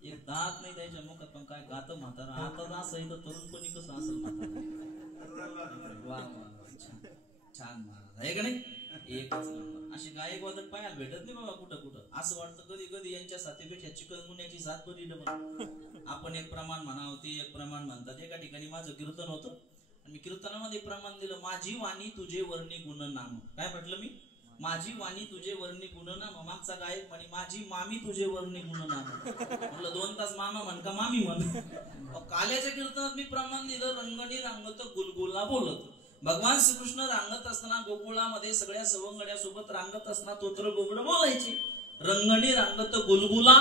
एक दात नाही त्याच्या मुखात पण काय गात म्हातारा आता असं इथं तरुणपणी कसं असेल म्हातारा वा छान महाराज आहे का नाही एकच नंबर अशी गायक वादक पाहायला भेटत नाही बाबा कुठं कुठं असं वाटतं कधी कधी यांच्या साथीपेक्षा चिकनगुन्याची साथ बरी डबल आपण एक प्रमाण म्हणावं ते एक प्रमाण म्हणतात एका ठिकाणी माझं कीर्तन होतं आणि मी कीर्तनामध्ये प्रमाण दिलं माझी वाणी तुझे वर्णी गुणनाम काय म्हटलं मी माझी वाणी तुझे वर्णी गुणनाम मागचा गायक म्हणे माझी मामी तुझे वर्णी गुणनाम म्हटलं 2 तास मामा म्हण का मामी म्हण काल्याच्या कीर्तनात मी प्रमाण दिलं रंगणी रांगत गुलगुला बोलत भगवान श्रीकृष्ण रांगत असताना गोकुळामध्ये सगळ्या सवंगड्या सोबत रांगत असताना तोत्र गोगड बोलायचे रंगणी रांगत गुलगुला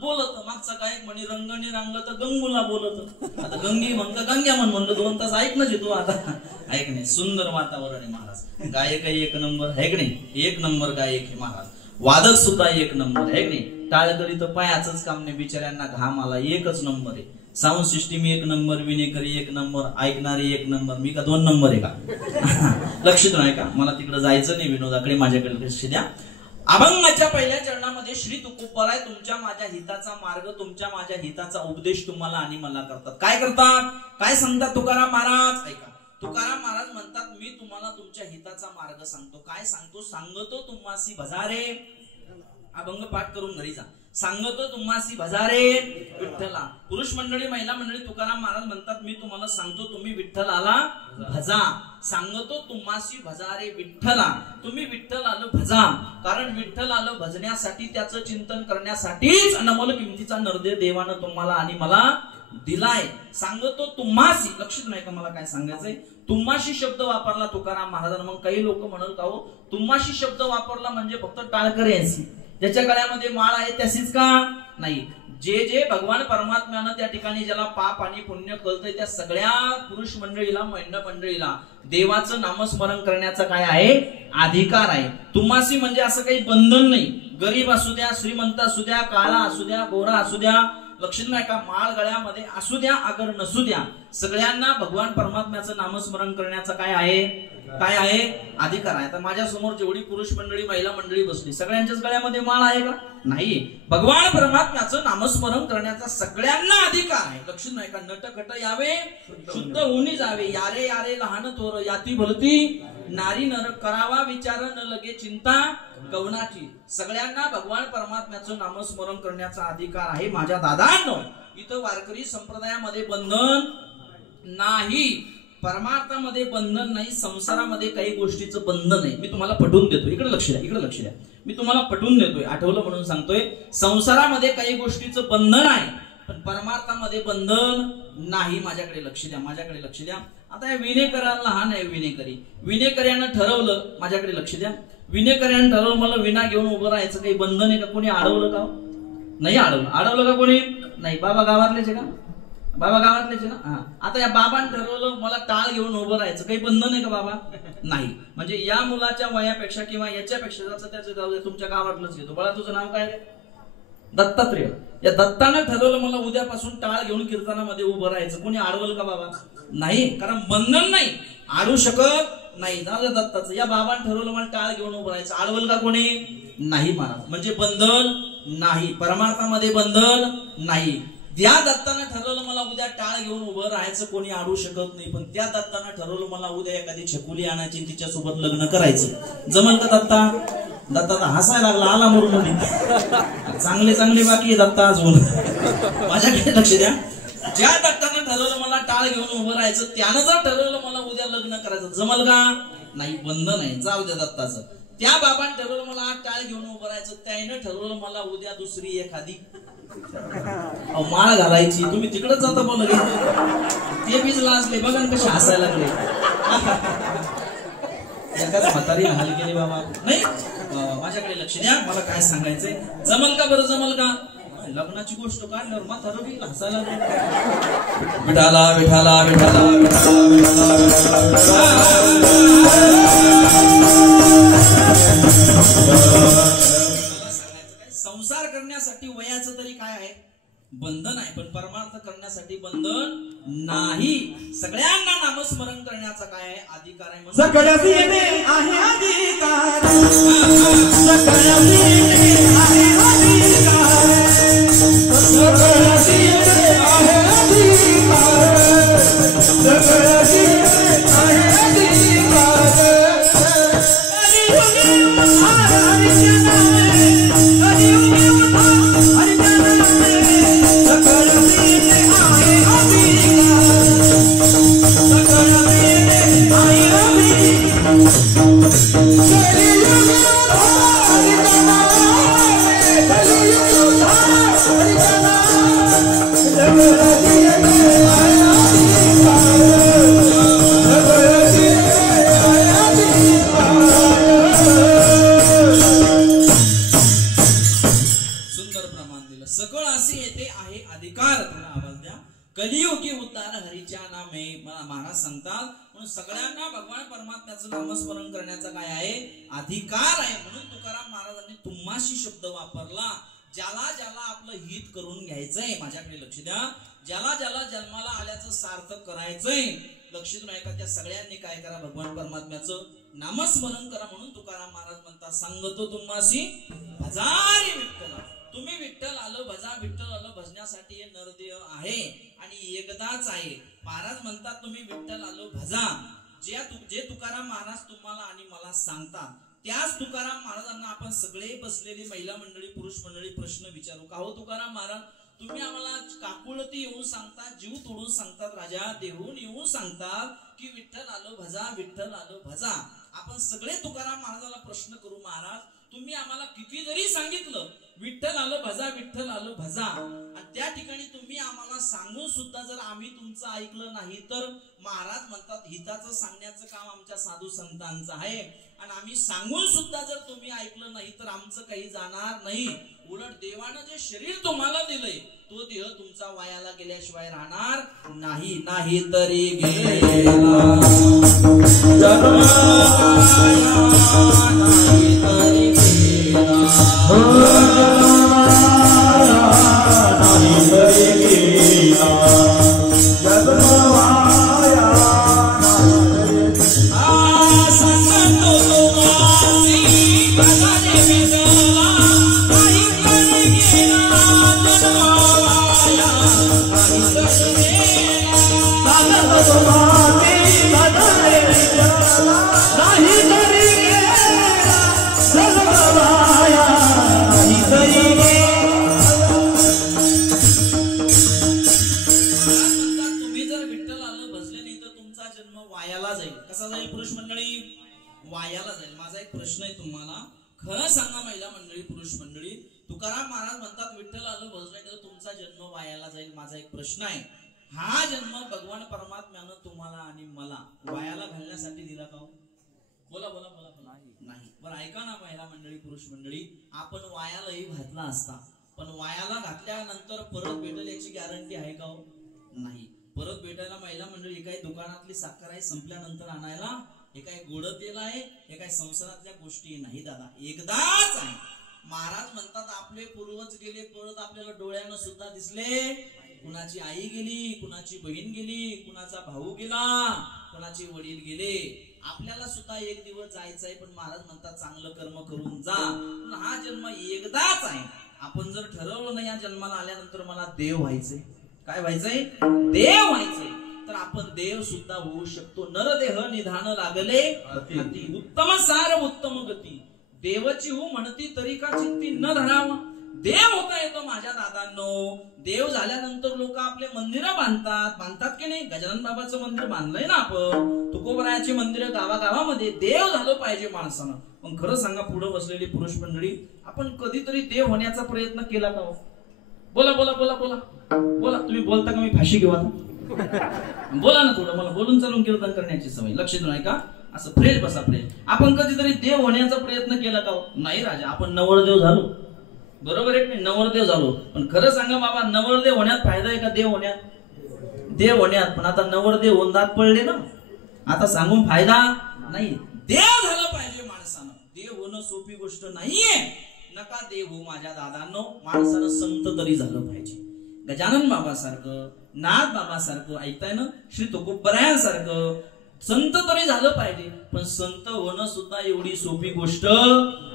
बोलत मागचा गायक म्हणे रंगणी रांगत गंगुला बोलत आता गंगी म्हणतं गंग्या म्हणलं 2 तास ऐक ना तू आता ऐक नाही सुंदर वातावरण आहे महाराज गायक एक नंबर आहे की नाही एक नंबर गायक आहे महाराज वादक सुद्धा एक नंबर आहे की नाही टाळकरी तर पायाचंच काम नाही बिचाऱ्यांना घाम आला एकच नंबर आहे साऊंड सिस्टीम एक नंबर विनेकरी एक नंबर ऐकणारी एक नंबर मी का 2 नंबर आहे का लक्षात नाही का मला तिकडे जायचं नाही विनोदाकडे माझ्याकडे लक्ष द्या अभंगाच्या पहिल्या चरणामध्ये श्री तुकोबाराय तुमच्या माझ्या हिताचा मार्ग तुमच्या माझ्या हिताचा उपदेश तुम्हाला आणि मला करतात काय करतात काय सांगतात तुकाराम महाराज ऐका तुकाराम महाराज म्हणतात मी तुम्हाला तुमच्या हिताचा मार्ग सांगतो काय सांगतो सांगतो तुम्हासी भजारे अभंग पाठ करून घरी जा सांगतो तुम्हासी भजारे विठ्ठला पुरुष मंडळी महिला मंडळी तुकाराम महाराज म्हणतात मी तुम्हाला सांगतो तुम्ही विठ्ठलाला भजा सांगतो तुम्हासी भजारे विठ्ठला तुम्ही विठ्ठलाला भजा कारण विठ्ठलाला भजण्यासाठी त्याचं चिंतन करण्यासाठीच अनमोल किमतीचा नरदे देवानं तुम्हाला आणि मला दिलाय सांगतो तुम्हासी लक्षात नाही का मला काय सांगायचंय तुम्हाशी शब्द वापरला तुकाराम महाराजांना मग काही लोक म्हणाल का हो तुम्हाशी शब्द वापरला म्हणजे फक्त टाळकऱ्यांशी ज्याच्या गळ्यामध्ये माळ आहे त्याशीच का नाही जे जे भगवान परमात्म्यानं त्या ठिकाणी ज्याला पाप आणि पुण्य कळतंय त्या सगळ्या पुरुष मंडळीला महिला मंडळीला देवाचं नामस्मरण करण्याचा काय आहे अधिकार आहे तुम्हासी म्हणजे असं काही बंधन नाही गरीब असू द्या श्रीमंत असू द्या काळा असू द्या गोरा असू द्या लक्षात नाही का माळ गळ्यामध्ये असू द्या अगर नसू द्या सगळ्यांना भगवान परमात्म्याचं नामस्मरण करण्याचा काय आहे अधिकार आहे तर माझ्या समोर जेवढी पुरुष मंडळी महिला मंडळी बसली सगळ्यांच्याच गळ्यामध्ये माळ आहे का नाही भगवान परमात्म्याचं नामस्मरण करण्याचा सगळ्यांना अधिकार आहे लक्षात नाही का नटखट यावे शुद्ध होऊन जावे यारे यारे लहान थोर याती भलती नारी नर करावा विचार न लगे चिंता कवनाची सगळ्यांना भगवान परमात्म्याचं नामस्मरण करण्याचा अधिकार आहे माझ्या दादांनो इथं वारकरी संप्रदायामध्ये बंधन नाही परमार्थामध्ये बंधन नाही संसारामध्ये काही गोष्टीचं बंधन नाही मी तुम्हाला पटवून देतो इकडे लक्ष द्या मी तुम्हाला पटवून देतोय आठवलं म्हणून सांगतोय संसारामध्ये काही गोष्टीचं बंधन आहे पण परमार्थामध्ये बंधन नाही माझ्याकडे लक्ष द्या आता या विनेकराला लहान आहे विनेकऱ्यानं ठरवलं माझ्याकडे लक्ष द्या विनेकऱ्यानं ठरवलं मला विना घेऊन उभं राहायचं काही बंधन आहे का कोणी अडवलं का नाही अडवलं का कोणी नाही बाबा गावातलेच ना हा आता या बाबांनी ठरवलं मला टाळ घेऊन उभं राहायचं काही बंधन आहे का बाबा नाही म्हणजे या मुलाच्या वयापेक्षा किंवा याच्यापेक्षा त्याचं जाऊ दे तुमच्या गावातलंच घेतो बाळा तुझं नाव काय दत्तात्रेय या दत्तानं ठरवलं मला उद्यापासून टाळ घेऊन कीर्तनामध्ये उभं राहायचं कोणी अडवलं का बाबा नाही कारण बंधन नाही अडू शकत नाही जाऊ दत्ताचं या बाबांनी ठरवलं मला टाळ घेऊन उभं राहायचं अडवल का कोणी नाही महाराज म्हणजे बंधन नाही परमार्थामध्ये बंधन नाही त्या दत्तानं ठरवलं मला उद्या टाळ घेऊन उभं राहायचं कोणी अडू शकत नाही पण त्या दत्तानं ठरवलं मला उद्या एखादी छकुली आणायची तिच्या सोबत लग्न करायचं जमल का दत्ता हसायला लागला आला म्हणून चांगले बाकी आहे दत्ता अजून माझ्याकडे लक्ष द्या ज्या दत्तानं ठरवलं मला टाळ घेऊन उभं राहायचं त्यानं जर ठरवलं मला उद्या लग्न करायचं जमल का नाही बंधन आहे जाऊ द्या दत्ताचं त्या बाबांनी ठरवलं मला टाळ घेऊन उभं राहायचं त्यानं ठरवलं मला उद्या दुसरी एखादी माळ घालायची तुम्ही तिकडेच जाता बोल ते बीज लाजले बघा कसे हसायला लागले एकाच म्हातारी हाल गेली बाबा नाही माझ्याकडे लक्ष द्या मला काय सांगायचंय जमल का बरं जमल का लग्नाची गोष्ट काढल्यावर म्हातारं गेली हसायला विठाला विठाला विठाला संसार करण्यासाठी वयाचं तरी काय आहे बंधन आहे पण परमार्थ करण्यासाठी बंधन नाही सगळ्यांना नामस्मरण करण्याचा काय आहे अधिकार आहे सगळ्याची आहे अधिकार सगळ्याची आहे अधिकार सांगतात. म्हणून सगळ्यांना भगवान परमात्म्याचं नामस्मरण करण्याचा काय आहे, अधिकार आहे. म्हणून तुकाराम महाराजांनी तुम्हाशी शब्द वापरला. ज्याला ज्याला आपलं हित करून घ्यायचंय, माझ्याकडे लक्ष द्या, ज्याला ज्याला जन्माला आल्याचं सार्थक करायचंय, लक्ष देऊन ऐका, त्या सगळ्यांनी काय करा, भगवान परमात्म्याचं नामस्मरण करा. म्हणून तुकाराम महाराज म्हणतात, सांगतो तुम्हाशी भजारी विठ्ठला. तुम्ही विठ्ठल आलं भजा, विठ्ठल आलं भजण्यासाठी हे नरदेह आहे आणि एकदाच आहे. महाराज म्हणतात तुम्ही विठ्ठल आलं भजा. जे तुकाराम महाराज तुम्हाला आणि मला सांगतात, त्याच तुकाराम महाराजांना आपण सगळे बसलेली महिला मंडळी, पुरुष मंडळी प्रश्न विचारू. का हो तुकाराम महाराज, तुम्ही आम्हाला काकुळती येऊन सांगतात, जीव तोडून सांगतात, राजा देऊन येऊन सांगतात की विठ्ठल आलं भजा, विठ्ठल आलं भजा. आपण सगळे तुकाराम महाराजाला प्रश्न करू, महाराज तुम्ही आम्हाला किती जरी सांगितलं विठ्ठल आलं भजा, विठ्ठल आलं भजा, आणि त्या ठिकाणी तुम्ही आम्हाला सांगून सुद्धा जर आम्ही तुमचं ऐकलं नाही तर महाराज म्हणतात हिताचं सांगण्याचं काम आमच्या साधू संतांचं आहे. आणि आम्ही सांगून सुद्धा जर तुम्ही ऐकलं नाही तर आमचं काही जाणार नाही. उलट देवानं जे शरीर तुम्हाला दिलंय तो देह तुमचा वायाला गेल्याशिवाय राहणार नाही. नाही तरी गेला नाही तरी गेला, नाही तरी गेला वायाला जाईल. माझा एक प्रश्न आहे तुम्हाला, खरं सांगा महिला मंडळी, पुरुष मंडळी, तुकाराम महाराज म्हणतात विठ्ठल आलं भजलं तर तुमचा जन्म वायाला जाईल. माझा एक प्रश्न आहे, हा जन्म भगवान परमात्म्यानं तुम्हाला आणि मला वायाला घालण्यासाठी दिला का? बोला बोला बोला. नाही. बरं ऐका ना महिला मंडळी, पुरुष मंडळी, आपण वायालाही घातला असता, पण वायाला घातल्यानंतर परत भेटेल याची गॅरंटी आहे का? नाही. परत भेटायला महिला मंडळी काही दुकानातली साखर आहे संपल्यानंतर आणायला, हे काय गोड तेल आहे, हे काय संसारातल्या गोष्टी नाही दादा, एकदाच आहे. महाराज म्हणतात आपले पूर्वज गेले, परत आपल्याला डोळ्यानं सुद्धा दिसले. कुणाची आई गेली, कुणाची बहीण गेली, कुणाचा भाऊ गेला, कुणाचे वडील गेले. आपल्याला सुद्धा एक दिवस जायचंय, पण महाराज म्हणतात चांगलं कर्म करून जा. हा जन्म एकदाच आहे. आपण जर ठरवलं नाही या जन्माला आल्यानंतर मला देव व्हायचंय, काय व्हायचंय? देव व्हायचंय, तर आपण देव सुद्धा होऊ शकतो. नरदेह निधान लागले अति, उत्तम सार उत्तम गती, देवची हो म्हणती तरी का चित्ती न धरावा. देव होता येतो माझ्या दादांनो. देव झाल्यानंतर लोक आपले मंदिर बांधतात की नाही? गजानन बाबाचं मंदिर बांधलंय ना आपण, तुकोबरायाचे मंदिर गावागावामध्ये. देव झालं पाहिजे माणसानं. पण खरं सांगा, पुढे बसलेली पुरुष मंडळी, आपण कधीतरी देव होण्याचा प्रयत्न केला का? बोला बोला बोला बोला बोला. तुम्ही बोलता का? मी फाशी घेऊ आता? बोला ना थोडं. मला बोलून चालून कीर्तन करण्याची सवय. लक्ष देऊन ऐका, असं फ्रेश बसा फ्रेश. आपण कधीतरी देव होण्याचा प्रयत्न केला का? नाही राजा, आपण नवरदेव झालो, बरोबर आहे की नवरदेव झालो. पण खरं सांगा बाबा, नवरदेव होण्यात फायदा आहे का देव होण्यात? देव होण्यात. पण आता नवरदेव होंदात पडले ना, आता सांगून फायदा नाही. देव झालं पाहिजे माणसानं. देव होणं सोपी गोष्ट नाहीये. नका देव हो माझ्या दादांनो, माणसानं संत तरी झालं पाहिजे. गजानन बाबा सारखं, नाथ बाबा सारखं, ऐकताय ना, श्री तुकोबरायांसारखं संत तरी झालं पाहिजे. पण संत होणं सुद्धा एवढी सोपी गोष्ट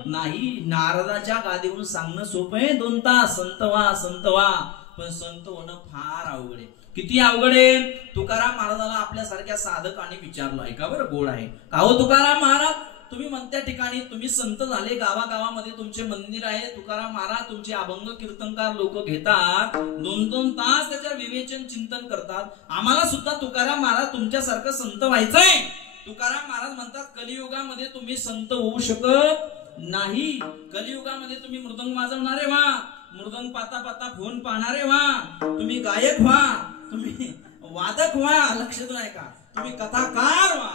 नाही. नारदाच्या गादीवरून सांगणं सोपं आहे, 2 तास संत व्हा संत व्हा. पण संत होणं फार अवघड आहे. किती अवघड आहे? तुकाराम महाराजाला आपल्यासारख्या साधकाने विचारलं, ऐका बरं, गोड आहे का हो तुकाराम महाराज, तुम्ही म्हणत्या ठिकाणी तुम्ही संत झाले, गावागावामध्ये तुमचे मंदिर आहे, तुकाराम महाराज तुमचे अभंग कीर्तनकार लोक घेतात, 2-2 तास त्याच्या विवेचन चिंतन करतात. आम्हाला सुद्धा तुकाराम महाराज तुमच्यासारखं संत व्हायचंय. तुकाराम महाराज म्हणतात कलियुगामध्ये तुम्ही संत होऊ शकत नाही. कलियुगामध्ये तुम्ही मृदंग वाजवणारे व्हा, मृदंग पाता पाता फोन पाहणारे व्हा, तुम्ही गायक व्हा, तुम्ही वादक व्हा, लक्ष देऊन ऐका, तुम्ही कथाकार व्हा,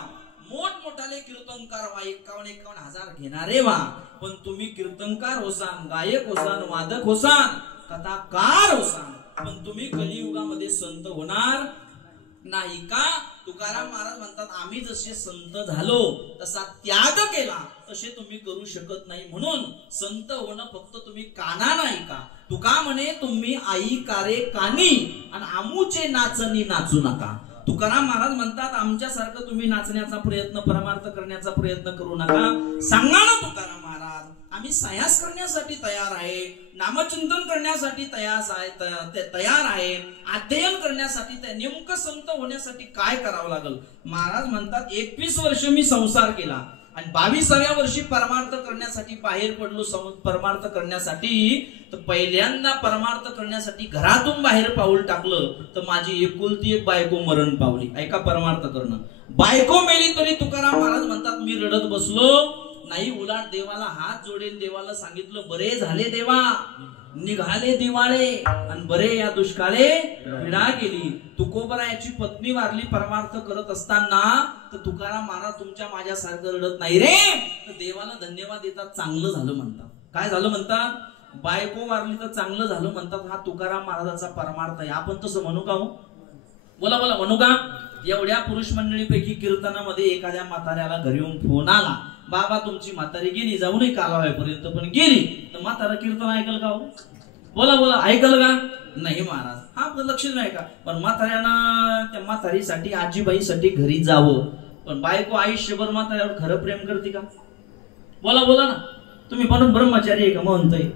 मोठमोठाले कीर्तनकार व्हा, 51-51 हजार घेणारे व्हा. पण तुम्ही कीर्तनकार होसान, गायक होसान, वादक होसान, कथाकार होसान, पण तुम्ही कलियुगामध्ये संत होणार नाही का? तुकाराम महाराज म्हणतात आम्ही जसे संत झालो तसा त्याग केला तसे तुम्ही करू शकत नाही, म्हणून संत होणं फक्त तुम्ही कानानं ऐका. तुका म्हणे तुम्ही आई कारे कानी आणि आमूचे नाचणी नाचू नका. तुकाराम महाराज म्हणतात आमच्यासारखं तुम्ही नाचण्याचा प्रयत्न परमार्थ करण्याचा प्रयत्न करू नका. सांगा ना तुकाराम महाराज, आम्ही सायास करण्यासाठी तयार आहे, नामचिंतन करण्यासाठी तयार आहे, अध्ययन करण्यासाठी नेमकं संत होण्यासाठी काय करावं लागेल. महाराज म्हणतात 21 वर्ष मी संसार केला आणि 22व्या वर्षी परमार्थ करण्यासाठी बाहेर पडलो. परमार्थ करण्यासाठी तर पहिल्यांदा परमार्थ करण्यासाठी घरातून बाहेर पाऊल टाकलं तर माझी एकुलती एक बायको मरण पावली. ऐका, परमार्थ करणं. बायको मेली तरी तुकाराम महाराज म्हणतात मी रडत बसलो नाही, उलट देवाला हात जोडेल, देवाला सांगितलं बरे झाले देवा, निघाले दिवाळे आणि बरे या दुष्काळे पिढा गेली. तुकोबरायाची पत्नी वारली परमार्थ करत असताना, तर तुकाराम महाराज तुमच्या माझ्यासारखं रडत नाही रे, तर देवाला धन्यवाद देतात, चांगलं झालं म्हणतात. काय झालं म्हणतात? बायको वारली तर चांगलं झालं म्हणतात. हा तुकाराम महाराजाचा परमार्थ आहे. आपण तसं म्हणू का हो? बोला बोला, म्हणू का? एवढ्या पुरुष मंडळीपैकी कीर्तनामध्ये एखाद्या म्हाताऱ्याला घरी येऊन फोन आला, बाबा तुमची म्हातारी गेली, जाऊ नये कालावायपर्यंत, पण गेली, तर म्हातारा कीर्तन ऐकल का हो? बोला बोला, ऐकल का? नाही महाराज. हा लक्ष नाही का? पण म्हाताऱ्यानं त्या म्हातारीसाठी आजीबाईसाठी घरी जावं, पण बायको आयुष्यभर म्हाताऱ्यावर खरं प्रेम करते का? बोला बोला ना. तुम्ही पण ब्रह्मचारी आहे का म्हणतोय?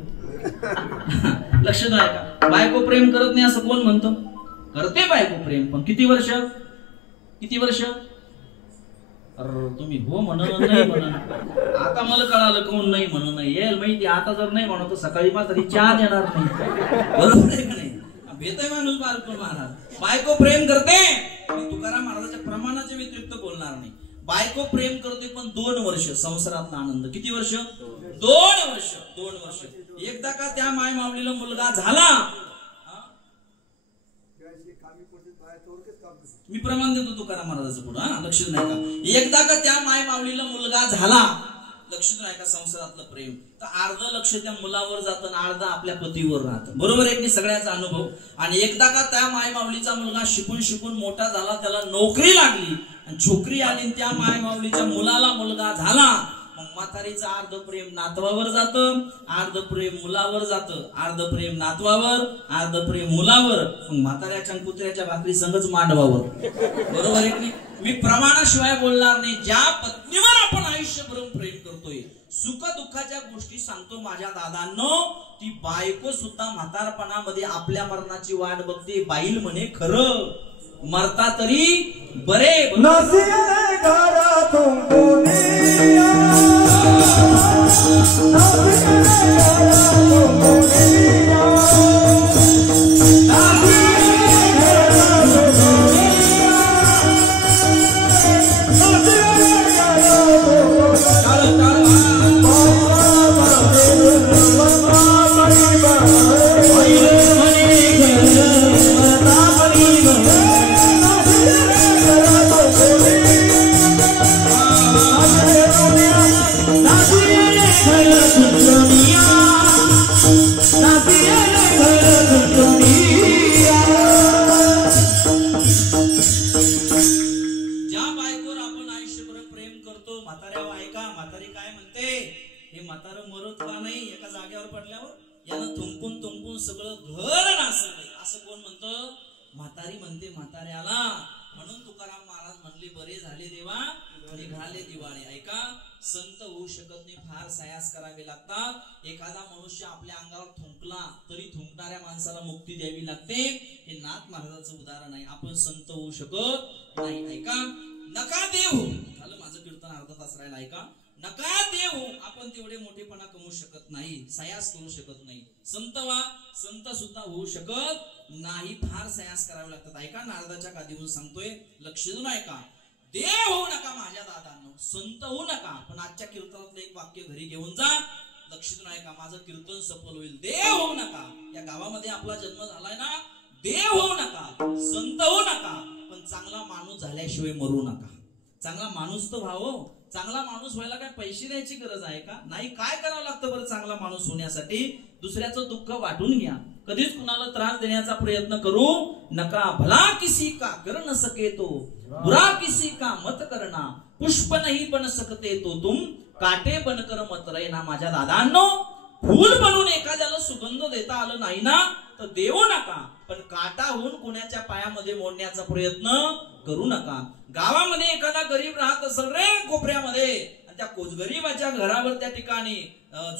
लक्ष नाही का? बायको प्रेम करत नाही असं कोण म्हणतं? करते बायको प्रेम, पण किती वर्ष? किती वर्ष? तुम्ही हो म्हणून नाही म्हणून. आता मला कळालं कोण नाही म्हणून नाही येईल माहिती. आता जर नाही म्हणतो सकाळी मात्र चहा देणार नाही. बरोबर आहे का नाही? भेटय माणूस बारको महाराज. बायको प्रेम करते, तुकाराम महाराजाच्या प्रमाणाचे व्यतिरिक्त बोलणार नाही. बायको प्रेम करते पण 2 वर्ष संसारातला आनंद. किती वर्ष? 2 वर्ष. 2 वर्ष. एकदा का त्या माय माऊलीला मुलगा झाला, मी प्रमाण देतो तुकाराम महाराजाचं पुढे, हा लक्ष नाही का? एकदा का त्या माय माऊलीला मुलगा झाला, लक्ष नाही का? संसारातलं प्रेम तर अर्ध लक्ष त्या मुलावर जातं आणि अर्ध आपल्या पतीवर राहतं. बरोबर आहे की सगळ्याचा अनुभव. आणि एकदा का त्या माय माऊलीचा मुलगा शिकून शिकून मोठा झाला, त्याला नोकरी लागली आणि छोकरी आली, त्या माय माऊलीच्या मुलाला मुलगा झाला, मग म्हातारीचं अर्ध प्रेम नातवावर जातं, अर्ध प्रेम मुलावर जातं, अर्ध प्रेम नातवावर, अर्ध प्रेम मुलावर, मग म्हाताऱ्याच्या कुत्र्याच्या भाकरी संगच मांडवावर. बरोबर आहे की? मी प्रमाणाशिवाय बोलणार नाही. ज्या पत्नीवर आपण आयुष्यभर प्रेम करतोय, सुख दुःखाच्या गोष्टी सांगतो माझ्या दादांनो, ती बायको सुद्धा म्हातारपणामध्ये आपल्या मरणाची वाट बघते. बाईल म्हणे खरं, मरता तरी बरे. म्हातारी म्हणते म्हाताऱ्याला. म्हणून तुकाराम महाराज म्हणले बरे झाले देवा, निघाले दिवाळे. ऐका, संत होऊ शकत नाही, फार सायास करावे लागतात. एखादा मनुष्य आपल्या अंगावर थुंकला तरी थुंकणाऱ्या माणसाला मुक्ती द्यावी लागते. हे नाथ महाराजाचं उदाहरण आहे. आपण संत होऊ शकत नाही. ऐका, नका देव झालं माझं कीर्तन अर्धा तास राहिला. ऐका, नका देव आपण तेवढे मोठेपणा कमवू शकत नाही, सायास करू शकत नाही. संत व्हा, संत सुद्धा होऊ शकत नाही, फार सायास करावे लागतात. ऐका, नारदाच्या गादीवरून सांगतोय, लक्ष देऊन ऐका. देव होऊ नका माझ्या दादांनो, संत होऊ नका. पण आजच्या कीर्तनातलं एक वाक्य घरी घेऊन जा, लक्ष देऊन ऐका, माझं कीर्तन सफल होईल. देव होऊ नका. या गावामध्ये आपला जन्म झालाय ना, देव होऊ नका, संत होऊ नका, पण चांगला माणूस झाल्याशिवाय मरू नका. चांगला माणूस तर व्हावं. चांगला माणूस व्हायला काय पैसे द्यायची गरज आहे का? नाही. काय करावं लागतं बरं चांगला माणूस होण्यासाठी? दुसऱ्याचं दुःख वाटून घ्या. कधीच कुणाला त्रास देण्याचा प्रयत्न करू नका. भला किसी का कर न सके तो, बुरा किसी का मत करना, पुष्प नहीं बन सकते तो तुम, काटे बनकर मत रहना. माझ्या दादांनो, फूल बनून एखाद्याला सुगंध देता आलं नाही ना तर देऊ नका, पण काटा होऊन कुणाच्या पायामध्ये मोडण्याचा प्रयत्न करू नका. गावामध्ये एखादा गरीब राहत असेल रे कोपऱ्यामध्ये, आणि त्या गरीबाच्या घरावर त्या ठिकाणी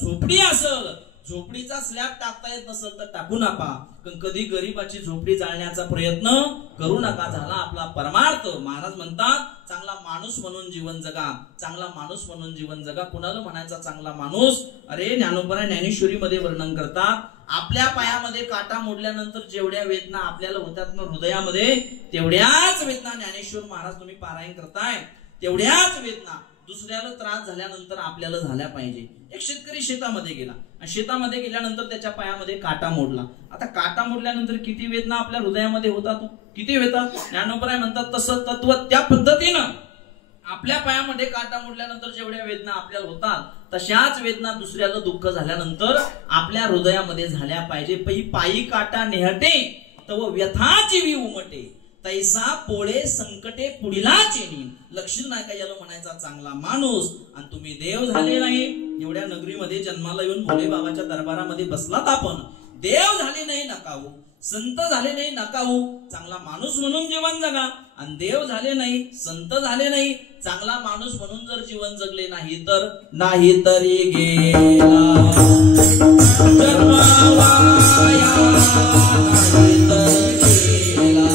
झोपडी असेल, झोपडीचा स्लॅब टाकता येत नसेल तर टाकू नका, पण कधी गरीबाची झोपडी जाळण्याचा प्रयत्न करू नका. झाला आपला परमार्थ. महाराज म्हणतात चांगला माणूस म्हणून जीवन जगा, चांगला माणूस म्हणून जीवन जगा. कुणाला म्हणायचा चांगला माणूस? अरे ज्ञानोबा ज्ञानेश्वरी मध्ये वर्णन करतात, आपल्या पायामध्ये काटा मोडल्यानंतर जेवढ्या वेदना आपल्याला होतात ना हृदयामध्ये, तेवढ्याच वेदना ज्ञानेश्वर महाराज तुम्ही पारायण करताय, तेवढ्याच वेदना दुसऱ्याला त्रास झाल्यानंतर आपल्याला झाल्या पाहिजे. एक शेतकरी शेतामध्ये गेला आणि शेतामध्ये गेल्यानंतर त्याच्या पायामध्ये काटा मोडला. आता काटा मोडल्यानंतर किती वेदना आपल्या हृदयामध्ये होतात, किती वेदना. ज्ञानोबराय म्हणतात तसं तत्व त्या पद्धतीनं आपल्या पायामध्ये काटा मोडल्यानंतर जेवढ्या वेदना आपल्याला होतात, तशाच वेदना दुसऱ्याला दुःख झाल्यानंतर आपल्या हृदयामध्ये झाल्या पाहिजे. पायी काटा नेहटे तव व्यथा जीवी उमटे, तैसा पोळे संकटे पुढीला चेनी. लक्ष्मी नायका याला म्हणायचा चांगला माणूस. आणि तुम्ही देव झाले नाही, एवढ्या नगरीमध्ये जन्माला येऊन भोले बाबाच्या दरबारामध्ये बसलात, आपण देव झाले नाही नका हो, संत झाले नाही नका हो, चांगला माणूस म्हणून जीवन जगा. आणि देव झाले नाही, संत झाले नाही, चांगला माणूस म्हणून जर जीवन जगले नाही तर नाही तरी गेला जन्मावाया, नाही तरी गेला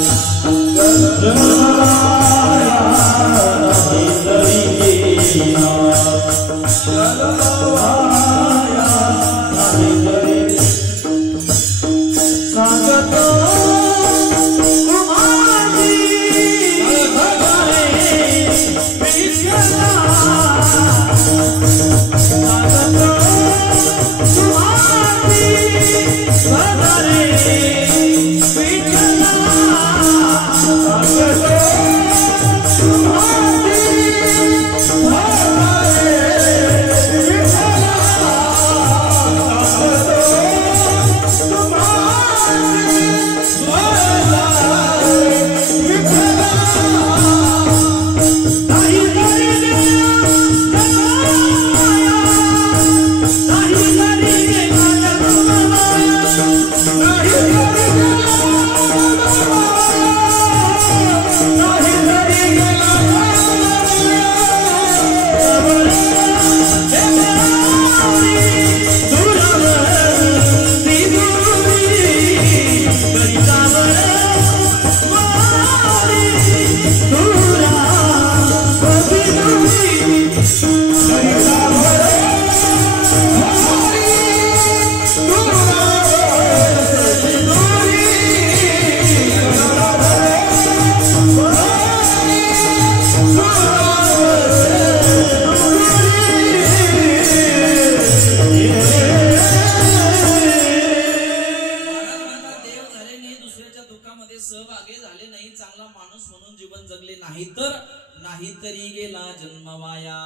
नाहीतरी गेला जन्मवाया.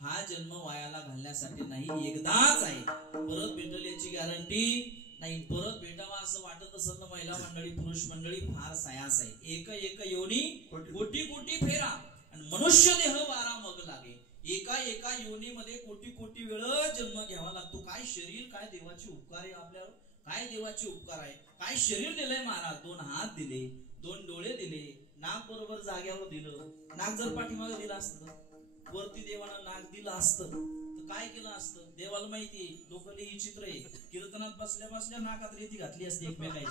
हा जन्म वायाला घालण्यासाठी नाही, एकदाच आहे, परत भेटेल याची गॅरंटी नाही. परत भेटावा असं वाटत असेल ना महिला मंडळी, पुरुष मंडळी, फार सायास आहे. एक एक योनी कोटी कोटी फेरा आणि मनुष्य देह 12 मग लागे. एका एका योनीमध्ये कोटी कोटी वेळ जन्म घ्यावा लागतो. काय शरीर, काय देवाचे उपकार आहे आपल्यावर, काय देवाचे उपकार आहे. काय शरीर दिलंय महाराज, 2 हात दिले, 2 डोळे दिले, नाक बरोबर जाग्यावर दिलं. नाक जर पाठीमागे दिलं असतं, वरती देवानं नाक दिलं असतं तर काय केलं असतं देवाला माहिती. लोक लई चित्र आहे, कीर्तनात बसल्या बसल्या नाकात रेती घातली असते एकमेकांची.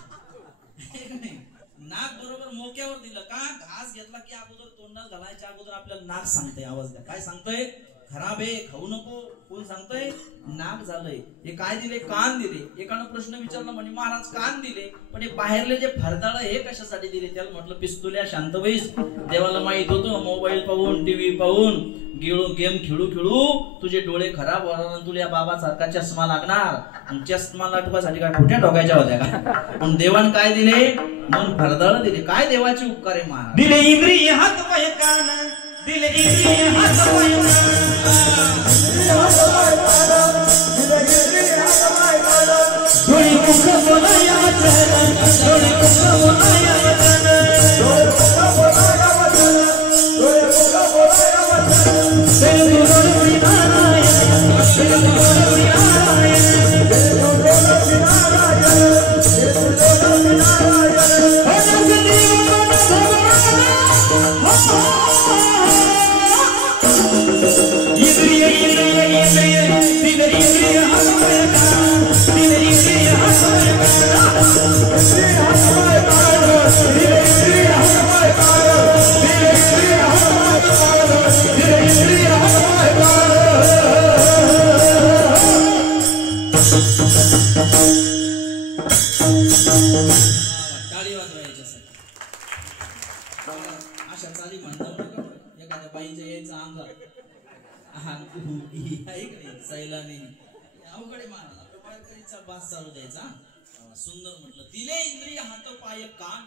नाक बरोबर मोक्यावर दिलं का, घास घेतला की अगोदर तोंडात घालायच्या अगोदर आपल्याला नाक सांगतंय, आवाज द्या. काय सांगतंय? खराब आहे, खाऊ नको. कोण सांगतंय? नाक झालंय. हे काय दिले? कान दिले. एकानं प्रश्न विचारला, म्हणे महाराज कान दिले, पण हे बाहेरले जे फरदाळ हे कशासाठी दिले? त्याला म्हटलं पिस्तुल्या शांत बैस. देवाला माहित होतं मोबाईल पाहून, टीव्ही पाहून, गेम खेळू खेळू तुझे डोळे खराब होणार, तुला बाबा सारखा चष्मा लागणार. चष्मा लाटवासाठी काय खोट्या ठोकायच्या होत्या का? पण देवान काय दिले? मन फरदाळ दिले. काय देवाचे उपकार आहे महाराज? दिले इंद्रिय हात पाय कान, दिले इंद्रिय हात पाय डोळे मुख बोलायचे सुंदर म्हटलं दिले इंद्रिय हात पाय कान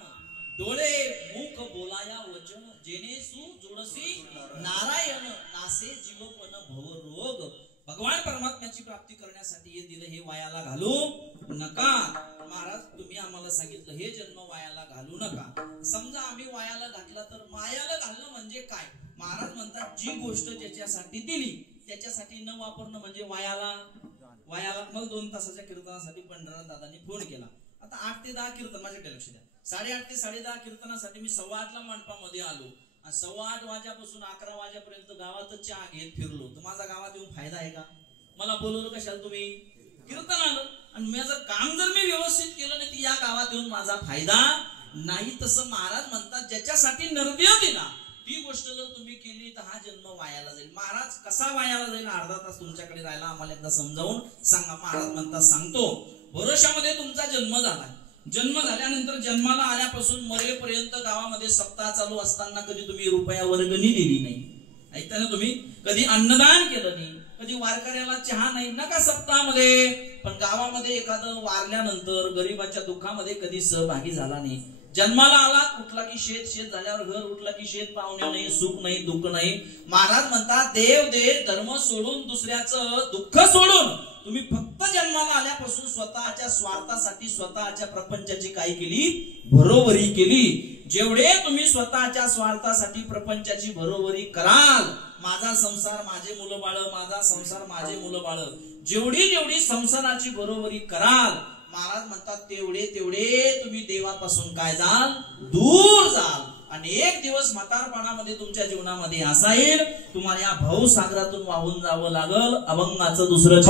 डोळे मुख बोलाया वचन जेने सु जोडसी नारायण नासे जीवपन भवरोग. भगवान परमात्म्याची प्राप्ती करण्यासाठी हे दिलं हे वायाला घालू नका. महाराज तुम्ही आम्हाला सांगितलं हे जन्म वायाला घालू नका. समजा आम्ही वायाला घातला तर वायाला घालणं म्हणजे काय? महाराज म्हणतात जी गोष्ट ज्याच्यासाठी दिली त्याच्यासाठी न वापरणं म्हणजे वायाला. मग 2 तासाच्या कीर्तनासाठी पंढरनाथ दादांनी फोन केला. आता 8 ते 10 कीर्तन माझ्याकडे लक्ष द्या. 8:30 ते 10:30 कीर्तनासाठी मी 8:15ला मंडपामध्ये आलो आणि 8:15 वाजेपासून 11 वाजेपर्यंत गावातच चहा घेत फिरलो. तर माझा गावात येऊन फायदा आहे का? मला बोलवलं कशाला तुम्ही? कीर्तन आलं आणि माझं काम जर मी व्यवस्थित केलं नाही तर या गावात येऊन माझा फायदा नाही. तसं महाराज म्हणतात ज्याच्यासाठी नरदेव दिला ती गोष्ट जर तुम्ही केली तर हा जन्म वायाला जाईल. महाराज कसा वायाला जाईल? अर्धा तास तुमच्याकडे राहिला आम्हाला एकदा समजावून सांगा. महाराज म्हणतात सांगतो. भरोशामध्ये तुमचा जन्म झाला. जन्म झाल्यानंतर जन्माला आल्यापासून मरेपर्यंत गावामध्ये सप्ताह चालू असताना कधी तुम्ही रुपया वर्गणी दिली नाही. ऐकता ना तुम्ही? कधी अन्नदान केलं नाही, कधी वारकऱ्याला चहा नाही नका सप्ताहामध्ये. पण गावामध्ये एखादं वारल्यानंतर गरीबाच्या दुःखामध्ये कधी सहभागी झाला नाही. जन्माला आला उठला की शेत झाल्यावर घर, उठला की शेत पाहुणे नाही, सुख नाही, दुःख नाही. महाराज म्हणतात देव दे धर्म सोडून दुसऱ्याचं दुःख सोडून तुम्ही फक्त जन्माला आल्यापासून स्वतःच्या स्वार्थासाठी स्वतःच्या प्रपंचाची काय केली? भरोवरी केली. जेवढे तुम्ही स्वतःच्या स्वार्थासाठी प्रपंचाची भरोवरी कराल, माझा संसार माझे मुलं बाळ, माझा संसार माझे मुलं बाळ, जेवढी संसाराची बरोबरी कराल महाराज म्हणतात तेवढे तुम्ही देवापासून काय जाल? दूर जाल. आणि एक दिवस म्हातारपणामध्ये तुमच्या जीवनामध्ये असा येईल तुम्हाला या भवसागरातून वाहून जावं लागल. अभंगाचं दुसरं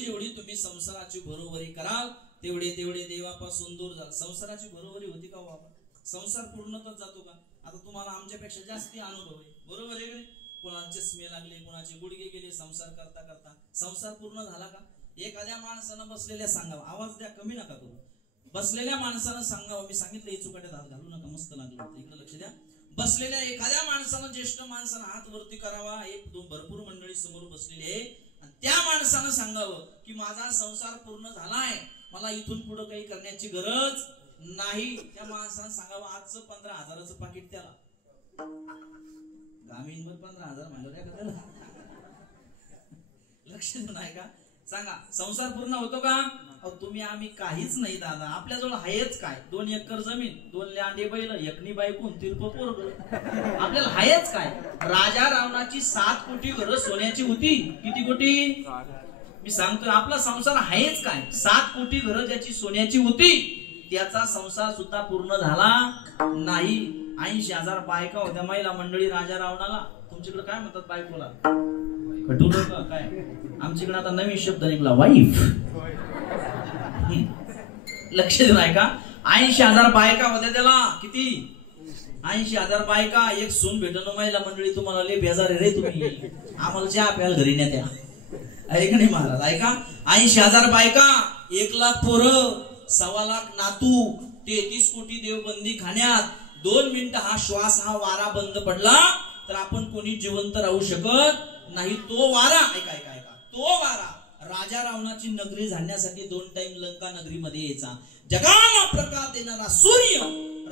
जेवढी तुम्ही संसाराची बरोबरी कराल तेवढे देवापासून दूर जाल. संसाराची बरोबरी होती का बाबा? संसार पूर्णतच जातो का? आता तुम्हाला आमच्यापेक्षा जास्त अनुभव आहे, बरोबर आहे का? कोणाचे चष्मे लागले, कोणाचे गुडघे गेले संसार करता करता. संसार पूर्ण झाला का? एखाद्या माणसानं बसलेल्या सांगावं, आवाज द्या, कमी नका करू. बसलेल्या माणसानं सांगावं, मी सांगितलं हे चुकाट्यात हात घालू नका, मस्त लागलं, इकडे लक्ष द्या. बसलेल्या एखाद्या माणसानं, ज्येष्ठ माणसानं हात वरती करावा. एक दोन भरपूर मंडळी समोर बसलेली आहे. त्या माणसानं सांगावं की माझा संसार पूर्ण झालाय, मला इथून पुढे काही करण्याची गरज नाही. त्या माणसानं सांगावं आजचं 15,000चं पाकिट त्याला, ग्रामीणवर 15,000 म्हणलं लक्ष नाही का? सांगा संसार पूर्ण होतो का? तुम्ही आम्ही काहीच नाही दादा, आपल्याजवळ आहेच काय? 2 एकर जमीन, 2 लांडे बैल, एकनी बायकून, तिरप पोरग, आपल्याला आहेच काय? राजा रावणाची 7 कोटी घरं सोन्याची होती. किती कोटी? मी सांगतोय आपला संसार आहेच काय. 7 कोटी घरं ज्याची सोन्याची होती त्याचा संसार सुद्धा पूर्ण झाला नाही. 80,000 बायका होत्या महिला मंडळी राजा रावणाला. तुमच्याकडे काय म्हणतात बायकोला? कटुलं का काय? आमच्याकडे आता नवीन शब्द निघाला, वाईफ. लक्ष देऊन ऐका. 80,000 बायका होत्या त्याला. किती? 80,000 बायका. एक सून भेटणं महिला मंडळी तुम्हाला लय बेजार रे. तुम्ही आम्हाला चहा प्यायला घरी नेत्या ऐका नाही महाराज. ऐका, 80,000 बायका, 1 लाख पोरं, 1.25 लाख नातू, 33 कोटी देवबंदी खाण्यात. 2 मिनिटं हा श्वास हा वारा बंद पडला तर आपण कोणी जिवंत राहू शकत नाही. तो वारा ऐका ऐका ऐका, तो वारा राजा रावणाची नगरी झाडण्यासाठी 2 टाइम लंका नगरीमध्ये यायचा. जगाला प्रकाश देणारा सूर्य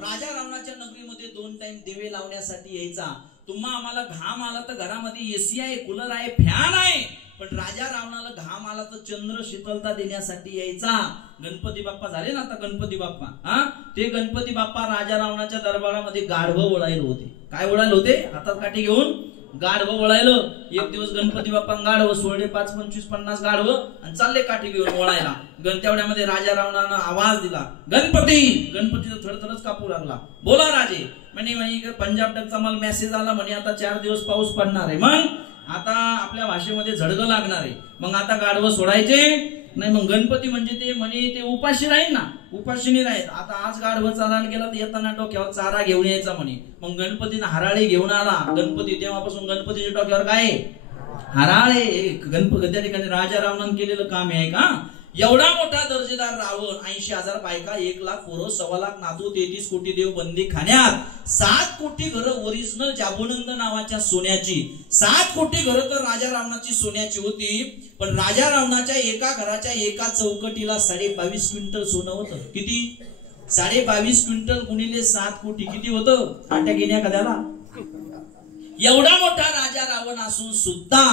राजा रावणाच्या नगरीमध्ये 2 टाइम दिवे लावण्यासाठी यायचा. तुम्हा आम्हाला घाम आला तर घरामध्ये एसी आहे, कूलर आहे, फॅन आहे, पण राजा रावणाला घाम आला तर चंद्र शीतलता देण्यासाठी यायचा. गणपती बाप्पा झाले ना आता गणपती बाप्पा, ते गणपती बाप्पा राजा रावणाच्या दरबारामध्ये गाढवं ओळायला होते. काय ओळायला होते? हातात काठी घेऊन गाढवं ओळायलं. एक दिवस गणपती बाप्पा गाढवं सोडले, 5, 25, 50 गाढवं आणि चालले काठी घेऊन ओळायला. तेवढ्यामध्ये राजा रावणानं आवाज दिला, गणपती. गणपतीचा थरथरच कापू लागला. बोला राजे. म्हणे पंजाब डकचा मला मेसेज आला, म्हणे आता 4 दिवस पाऊस पडणार आहे. मग आता आपल्या भाषेमध्ये झडगं लागणार आहे. मग आता गाढवं सोडायचे नाही. मग गणपती म्हणजे ते म्हणे ते उपाशी राहील ना, उपाशीनी राहील. आता आज गाढवं चारायला गेला तर येताना डोक्यावर चारा घेऊन यायचा म्हणे. मग गणपतीनं हराळे घेऊन आला. गणपती तेव्हापासून गणपतीच्या डोक्यावर काय? हराळे. गणपती त्या ठिकाणी राजा रावणानं केलेलं काम आहे का? एवढा मोठा दर्जेदार रावण, 80,000 बायका, 1 लाख पोरं, 1.25 लाख नातू, 33 कोटी देव बंदी खाण्यात, 7 कोटी घरं ओरिजिनल जाबोनंद नावाच्या सोन्याची. 7 कोटी घरं तर राजा रावणाची सोन्याची होती. पण राजा रावणाच्या एका घराच्या एका चौकटीला 22.5 क्विंटल सोनं होतं. किती? 22.5 क्विंटल गुणिले 7 कोटी किती होतं? आट्या घेण्या कद्याला. एवढा मोठा राजा रावण असून सुद्धा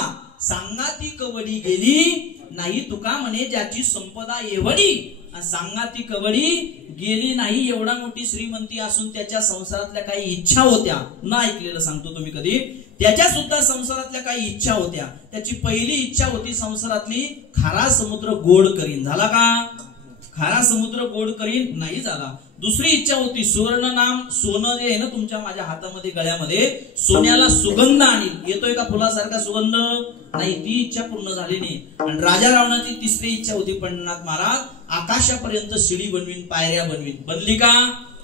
सांगाती कवडी गेली नाही. तुका म्हणे ज्याची संपदा एवढी, सांगाती कवडी गेली नाही. एवढा मोठी श्रीमंती असून त्याच्या संसारातल्या काही इच्छा होत्या. न ऐकलेलं सांगतो तुम्ही कधी. त्याच्या सुद्धा संसारातल्या काही इच्छा होत्या. त्याची पहिली इच्छा होती संसारातली, खारा समुद्र गोड करीन. झाला का? खारा समुद्र गोड करीन, नाही झाला. दुसरी इच्छा होती सुवर्ण नाम, सोनं जे आहे ना तुमच्या माझ्या हातामध्ये गळ्यामध्ये, सोन्याला सुगंध आणील. येतोय का फुलासारखा सुगंध? नाही, ती इच्छा पूर्ण झाली नाही. आणि राजा रावणाची तिसरी इच्छा होती, पंढरनाथ महाराज आकाशापर्यंत शिडी बनवीन, पायऱ्या बनवीन. बनली का?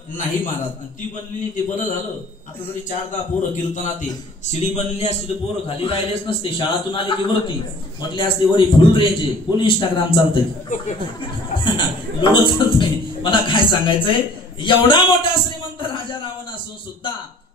नाही महाराज. आणि ती बनली ते बरं झालं. आता जरी 4-10 पोरं कीर्तनात शिडी बनली असते तर पोरं खाली राहिलेच नसते. शाळातून आले की वरती म्हटले असते वरी फुल रेंज आहे, फुल इंस्टाग्राम चालतंय, लोड चालतंय. मला काय सांगायचंय, एवढा मोठा श्रीमंत राजा रावण असून सुद्धा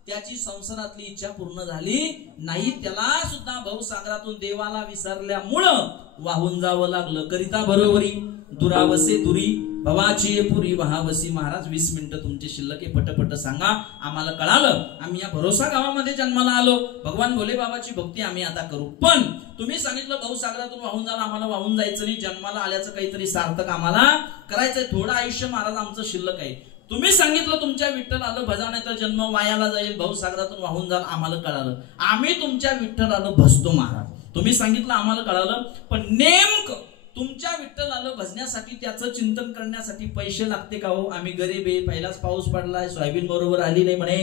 त्याची संसारातली इच्छा पूर्ण झाली नाही. त्याला सुद्धा भवसागरातून देवाला विसरल्यामुळं वाहून जावं लागलं. करिता बरोबरी दुरावसे दुरी भवाची पुरी वहावसी. महाराज 20 मिनिटं तुमचे शिल्लक आहे, पटपट सांगा. आम्हाला कळालं, आम्ही या भरोसा गावामध्ये जन्माला आलो. भगवान भोले बाबाची भक्ती आम्ही आता करू. पण तुम्ही सांगितलं भवसागरातून वाहून जायला, आम्हाला वाहून जायचं नाही. जन्माला आल्याचं काहीतरी सार्थक आम्हाला करायचंय. थोडं आयुष्य महाराज आमचं शिल्लक आहे. तुम्ही सांगितलं तुमच्या विठ्ठल आलं भजाने तर जन्म वायाला जाईल, भवसागरातून वाहून जाल. आम्हाला कळालं, आम्ही तुमच्या विठ्ठल आलं भजतो महाराज. तुम्ही सांगितलं आम्हाला कळालं. पण नेमकं तुमच्या विठ्ठल आलं भजण्यासाठी, त्याचं चिंतन करण्यासाठी पैसे लागते का हो? आम्ही गरीब आहे, पहिलाच पाऊस पडलाय, सोयाबीन बरोबर आली नाही म्हणे,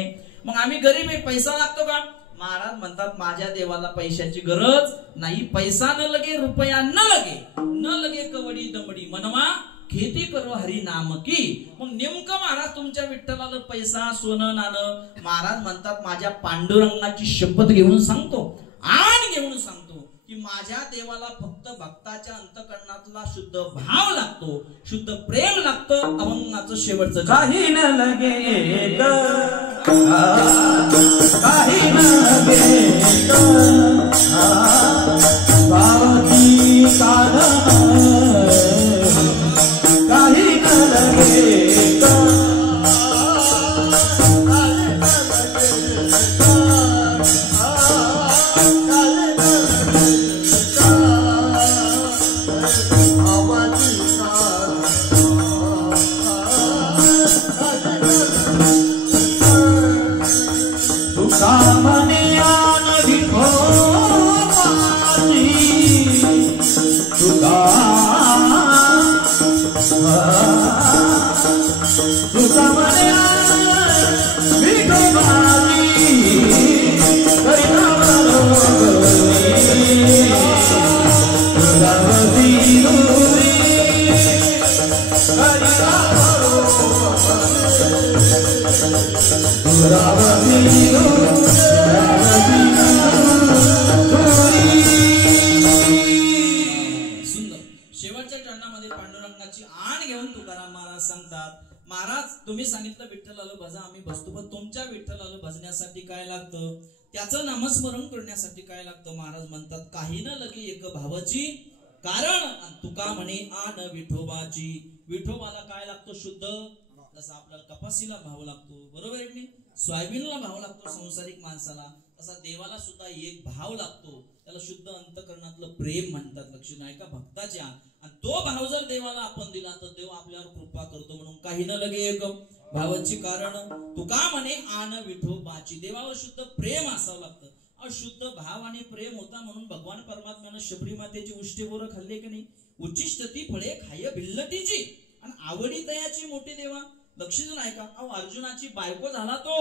मग आम्ही गरीब आहे, पैसा लागतो का? महाराज म्हणतात माझ्या देवाला पैशाची गरज नाही. पैसा न लगे, रुपया न लगे, न लगे कवडी दमडी, मनवा खेती करो हरी नाम की. मग नेमकं महाराज तुमच्या विठ्ठलाला पैसा, सोनं, नाणं. महाराज म्हणतात माझ्या पांडुरंगाची शपथ घेऊन सांगतो, आण घेऊन सांगतो की माझ्या देवाला फक्त भक्ताच्या अंतकरणातला शुद्ध भाव लागतो, शुद्ध प्रेम लागतं. अभंगाचं शेवटचं काही न लगे काही न लगे बाबाची साधन काही न लगे सामने आन दिखो शेवटच्या चरणामध्ये पांडुरंगाची आण घेऊन तुकाराम महाराज सांगतात, महाराज तुम्ही सांगितलं विठ्ठलाला भजा, आम्ही बसतो, पण तुमच्या विठ्ठलाला भजण्यासाठी काय लागतं, त्याचं नामस्मरण करण्यासाठी काय लागतं. महाराज म्हणतात, काही न लगे एक भावाची कारण तुका म्हणे आण विठोबाची. विठोबाला काय लागतो, शुद्ध. जसा आपल्याला कपासीला भाव लागतो, बरोबर आहे की, सोयाबीनला भाव लागतो संसारिक माणसाला, तसा देवाला सुद्धा एक भाव लागतो. त्याला शुद्ध अंतकरणातलं प्रेम म्हणतात. लक्ष नाही का, भक्ताच्या. आणि तो भाव जर देवाला आपण दिला तर देव आपल्यावर कृपा करतो. म्हणून काही न लगे एक भावाची कारण तुका म्हणे आण विठोबाची. देवावर शुद्ध प्रेम असावं लागतं. अशुद्ध भाव आणि प्रेम होता म्हणून भगवान परमात्म्यानं शबरी मातेची उष्टे बोरं खाल्ले की नाही. उच्चिष्ट ती फळे खाय भिल्लटीची आणि आवडी तयाची मोठी देवा. लक्ष नाही का, अर्जुनाची बायको झाला तो.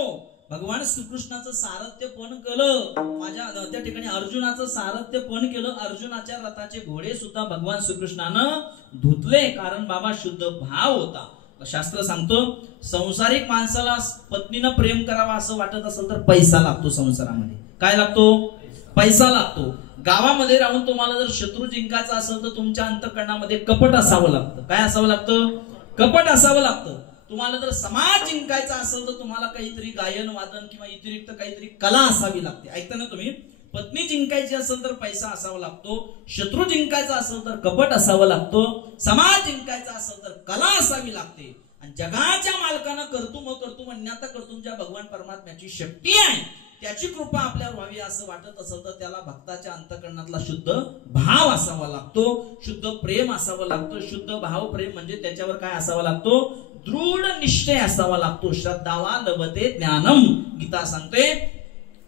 भगवान श्रीकृष्णाचं सारथ्य पण केलं. माझ्या त्या ठिकाणी अर्जुनाचं सारथ्य पण केलं. अर्जुनाच्या रथाचे घोडे सुद्धा भगवान श्रीकृष्णानं धुतले, कारण बाबा शुद्ध भाव होता. शास्त्र सांगतो, संसारिक माणसाला पत्नीनं प्रेम करावा असं वाटत असेल तर पैसा लागतो. संसारामध्ये काय लागतो, पैसा लागतो. गावामध्ये राहून तुम्हाला जर शत्रू जिंकायचा असेल तर तुमच्या अंतःकरणामध्ये कपट असावं लागतं. काय असावं लागतं, कपट असावं लागतं. तुम्हाला जर समाज जिंकायचा असेल तर तुम्हाला काहीतरी गायन वादन किंवा व्यतिरिक्त काहीतरी कला असावी लागते. ऐकता ना तुम्ही, पत्नी जिंकायची असेल तर पैसा असावा लागतो, शत्रू जिंकायचा असेल तर कपट असावं लागतो, समाज जिंकायचा असेल तर कला असावी लागते. आणि जगाच्या मालकानं कर्तुम अन्यथा कर्तुम ज्या भगवान परमात्म्याची शक्ती आहे त्याची कृपा आपल्यावर व्हावी असं वाटत असेल तर त्याला भक्ताच्या अंतःकरणातला शुद्ध भाव असावा लागतो, शुद्ध प्रेम असावं लागतं. शुद्ध भाव प्रेम म्हणजे त्याच्यावर काय असावा लागतो, दृढ निश्चय असावा लागतो. श्रद्धावा लभते ज्ञानम. गीता सांगते,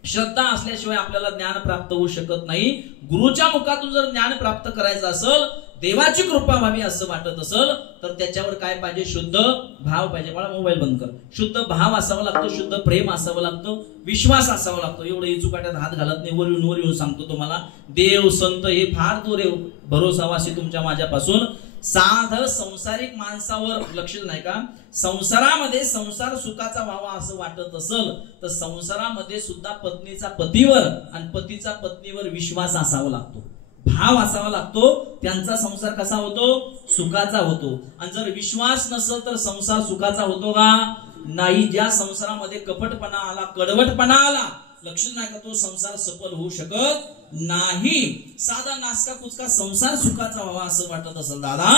श्रद्धा असल्याशिवाय आपल्याला ज्ञान प्राप्त होऊ शकत नाही. गुरुच्या मुखातून जर ज्ञान प्राप्त करायचं असेल, देवाची कृपा व्हावी असं वाटत असेल तर त्याच्यावर काय पाहिजे, शुद्ध भाव पाहिजे. मला मोबाईल बंद कर. शुद्ध भाव असावा लागतो, शुद्ध प्रेम असावं लागतं, विश्वास असावा लागतो. एवढं इचुकाट्यात हात घालत नाही, वर येऊन सांगतो तुम्हाला, देव संत हे फार दूर आहे भरोसावाशी तुमच्या माझ्यापासून. साध संसारिक माणसावर लक्ष नाही का, संसारामध्ये संसार सुखाचा व्हावा असं वाटत असेल तर संसारामध्ये सुद्धा पत्नीचा पतीवर आणि पतीचा पत्नीवर विश्वास असावा लागतो, भाव असावा लागतो. त्यांचा संसार कसा होतो, सुखाचा होतो. आणि जर विश्वास नसेल तर संसार सुखाचा होतो का नाही. ज्या संसारामध्ये कपटपणा आला, कडवटपणा आला, लक्ष नाही का, तो संसार सफल होऊ शकत नाही. साधा नासका कुचका संसार सुखाचा व्हावा असं वाटत असेल दादा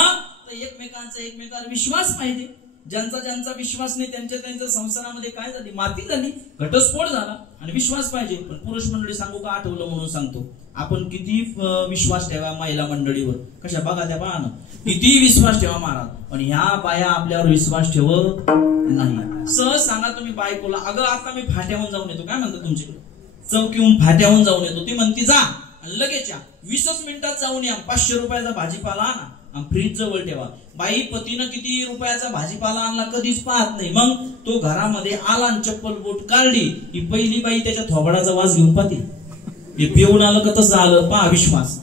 तर एकमेकांवर विश्वास पाहिजे. ज्यांचा विश्वास नाही त्यांच्या संसारामध्ये काय झाली, माती झाली, घटस्फोट झाला. आणि विश्वास पाहिजे. पण पुरुष मंडळी सांगू का, आठवलं म्हणून सांगतो, आपण किती विश्वास ठेवा महिला मंडळीवर, कशा बघा त्या बाळानं किती विश्वास ठेवा महाराज, पण ह्या बाया आपल्यावर विश्वास ठेवत नाही. सहज सांगा तुम्ही बायकोला, अगं आता मी फाट्याहून जाऊन येतो, काय म्हणतात तुमच्याकडे, चौकीहून फाट्याहून जाऊन येतो. ती म्हणती जा, लगेच या, 20 मिनिटात जाऊन या, 500 रुपयाचा भाजीपाला आणा आणि फ्रीज जवळ ठेवा. बाई पतीनं किती रुपयाचा भाजीपाला आणला कधीच पाहत नाही. मग तो घरामध्ये आला आणि चप्पल बोट काढली, ही पहिली बाई त्याच्या थोबडाचा वास घेऊन पाहते. हे पिऊन आलं का तसं आलं, पहा विश्वास.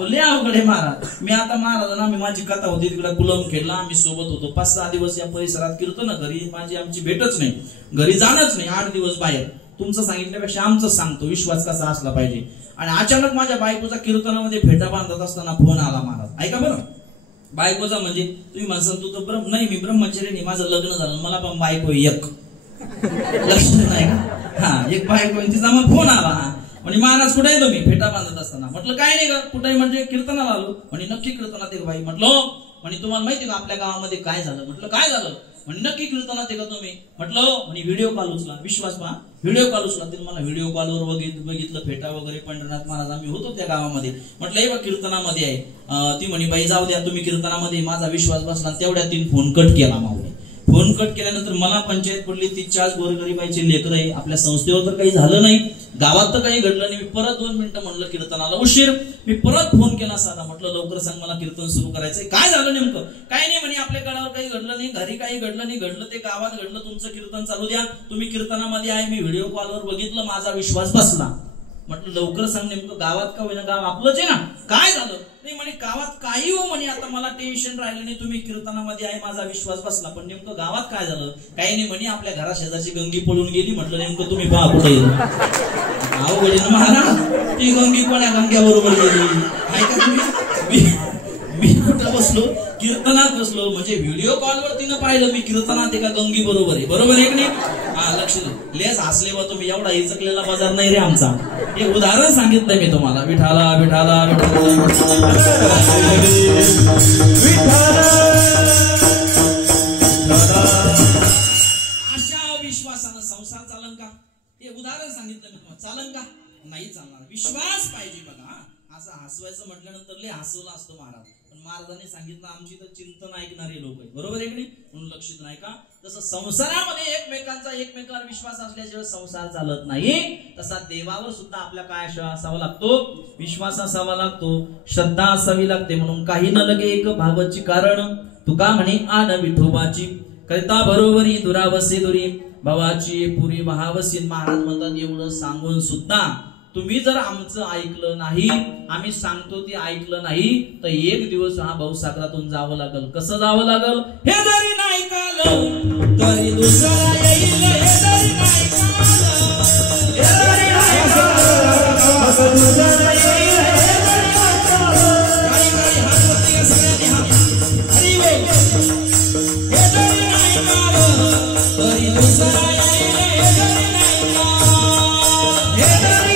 लय अवघड आहे महाराज. मी आता महाराजांना, मी माझी कथा होती तिकडे कुलम खेळला, आम्ही सोबत होतो. 5-6 दिवस या परिसरात कीर्तन, घरी माझी आमची भेटच नाही, घरी जाणंच नाही. 8 दिवस बाहेर. तुमचं सांगितल्यापेक्षा आमचं सांगतो, विश्वास कसा असला पाहिजे. आणि अचानक माझ्या बायकोचा कीर्तनामध्ये फेटा बांधत असताना फोन आला महाराज. ऐका बरं, बायकोचा म्हणजे तुम्ही म्हणसाल तू तर नाही, मी ब्रह्मचारी नाही, माझं लग्न झालं, मला पण बायको एक. लक्ष नाही का, हा एक बायको, तिचा मग फोन आला. म्हणजे महाराज कुठे आहे तुम्ही, फेटा बांधत असताना. म्हटलं काय नाही का, कुठे म्हणजे कीर्तनाला आलो. म्हणजे नक्की कीर्तनात एक बाई. म्हटलं म्हणजे तुम्हाला माहिती का आपल्या गावामध्ये काय झालं. म्हटलं काय झालं. म्हणजे नक्की कीर्तनात आहे का तुम्ही. म्हटलं म्हणजे व्हिडिओ कॉल उचला, विश्वास पहा, व्हिडिओ कॉल उचला. तिने मला व्हिडिओ कॉलवर बघितलं, फेटा वगैरे पंढरनाथ महाराज आम्ही होतो त्या गावामध्ये. म्हटलं हे बघ कीर्तनामध्ये आहे. ती म्हणे बाई जाऊ द्या तुम्ही कीर्तनामध्ये, माझा विश्वास बसला. तेवढ्या तीन फोन कट केला मावळे. फोन कट केल्यानंतर मला पंचायत पडली, 30 गोरगरीबाईचे लेकर आहे. आपल्या संस्थेवर तर काही झालं नाही, गावात तर काही घडलं नाही. मी परत 2 मिनिटं म्हणलं, कीर्तनाला उशीर. मी परत फोन केला साधा, म्हटलं लवकर सांग मला कीर्तन सुरू करायचंय. काय झालं नेमकं. काय नाही म्हणे, आपल्या गडावर काही घडलं नाही, घरी काही घडलं नाही, घडलं ते गावात घडलं, तुमचं कीर्तन चालू द्या, तुम्ही कीर्तनामध्ये आहे. मी व्हिडिओ कॉलवर बघितलं, माझा विश्वास बसला. म्हटलं लवकर सांग, नेमकं गावात का होईना, गाव आपलंच आहे ना, काय झालं? नाही म्हणे गावात काही हो म्हणे, आता मला टेन्शन राहिलं नाही, तुम्ही कीर्तनामध्ये आहे माझा विश्वास बसला, पण नेमकं गावात काय झालं? काही नाही म्हणे, आपल्या घरा शेजारची गंगी पळून गेली. म्हटलं नेमकं तुम्ही पहा कुठे अवघड ना महाराज, ती गंगी कोण्या गंग्या बरोबर गेली? ऐका तुम्ही, मी कुठं बसलो, कीर्तनात बसलो, म्हणजे व्हिडिओ कॉलवर तिनं पाहिलं मी कीर्तनात एका गंगी बरोबर आहे, बरोबर आहे की नाही? हा, लक्ष दे, लेस हसले बा तुम्ही, एवढा हिचकलेला बाजार नाही रे आमचा. एक उदाहरण सांगितलंय मी तुम्हाला, विठाला विठाला अशा विश्वासानं संसार चालन का? हे उदाहरण सांगितलं मी तुम्हाला, चालन का? नाही चालणार. विश्वास पाहिजे बघा. असं हसवायचं म्हटल्यानंतर लय हसवलं असतं महाराज, पण महाराजांनी सांगितलं आमची तर चिंतन ऐकणारे लोक आहे, बरोबर आहे की नाही? म्हणून लक्षित नाही का? तसं संसारामध्ये एकमेकांचा एकमेकांवर विश्वास असल्याशिवाय संसार चालत नाही, तसा देवावर सुद्धा आपल्या काय असावा लागतो? विश्वास असावा लागतो, श्रद्धा असावी लागते. म्हणून काही न लगे एक भावची कारण तुका म्हणे आन विठोबाची करिता बरोबरी दुरावसे दुरी भावाची पुरी महावसीन. महाराज म्हणतात एवढं सांगून सुद्धा तुम्ही जर आमचं ऐकलं नाही, आम्ही सांगतो ते ऐकलं नाही, तर एक दिवस हा भवसागरातून जावं लागल. कसं जावं लागल? हे जरी नाही कालं तरी दुसरा येईल, हे जरी नाही कालं, हे जरी नाही कालं, दुसरा येईल, हे जरी नाही कालं. काही काही हात वरती घ्या सगळ्यांनी, हात हरी बोल. हे जरी नाही कालं तरी दुसरा येईल, हे जरी नाही कालं, हे जरी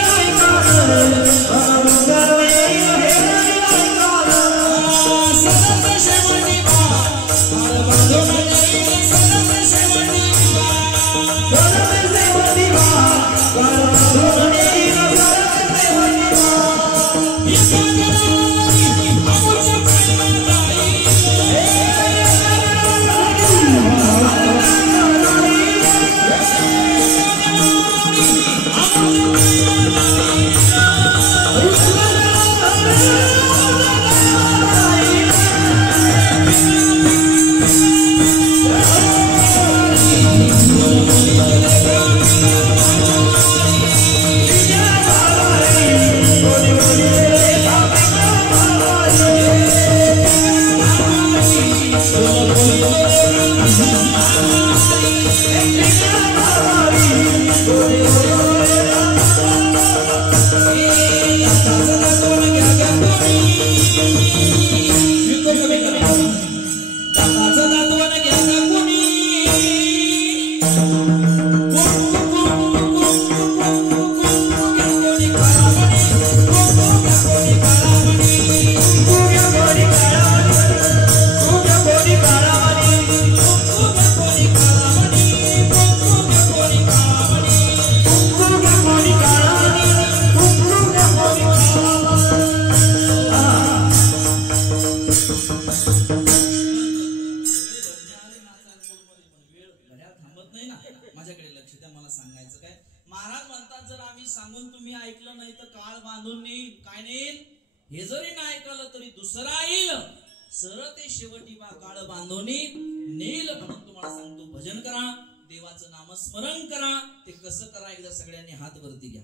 नामस्मरण करा. ते कसं करा एकदा सगळ्यांनी हात वरती घ्या.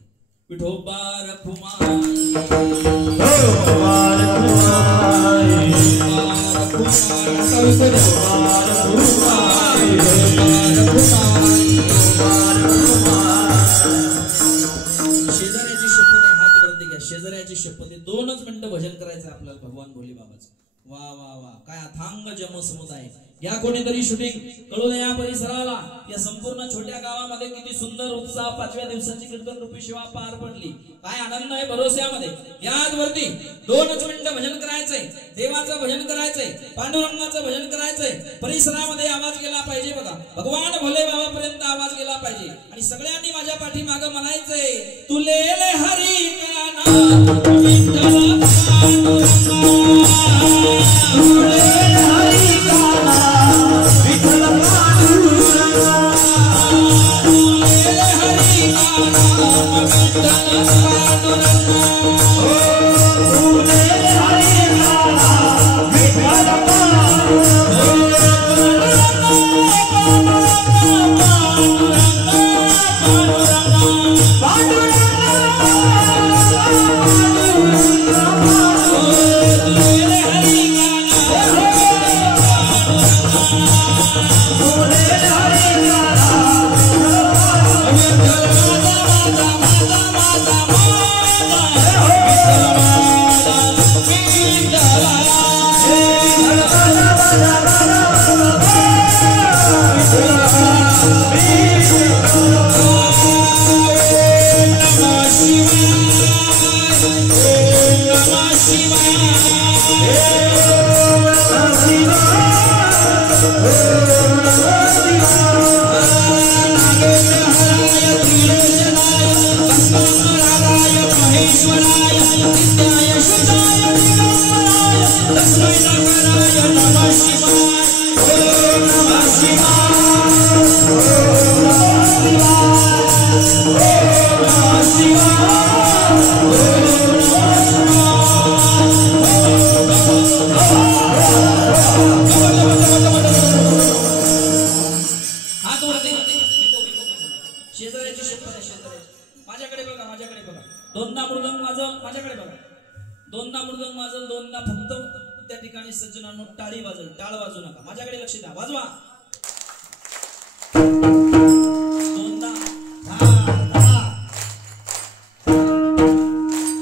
विठोबा शेजाऱ्याची शपथ आहे, हात वरती घ्या. शेजाऱ्याची शपथ आहे. 2च मिनिटं भजन करायचं आपल्याला भगवान भोले बाबाचं. वा वा वा, काय अथांग जमसमुदाय. या कोणीतरी शूटिंग कळून या परिसराला, या संपूर्ण छोट्या गावामध्ये किती सुंदर उत्साह 5व्या दिवसाची कीर्तन रूपी सेवा पार पडली. काय आनंद आहे भरोश्यामध्ये. याच वरती 2च मिनिटं भजन करायचंय, देवाचं भजन करायचंय, पांडुरंगाचं भजन करायचंय. परिसरामध्ये आवाज गेला पाहिजे बघा, भगवान भोले बाबापर्यंत आवाज गेला पाहिजे. आणि सगळ्यांनी माझ्या पाठीमागं म्हणायचंय, तुले हरी Panduranga शेजाऱ्याची शपथ आहे, शेजाऱ्याची. माझ्याकडे बघा, माझ्याकडे बघा. दोनदा मृदंग वाजव, माझ्याकडे बघा. दोनदा मृदंग वाजल, दोनदा फक्त त्या ठिकाणी सज्जनांनो टाळी वाजल. टाळ वाजू नका, माझ्याकडे लक्ष द्या. वाजवा दोनदा.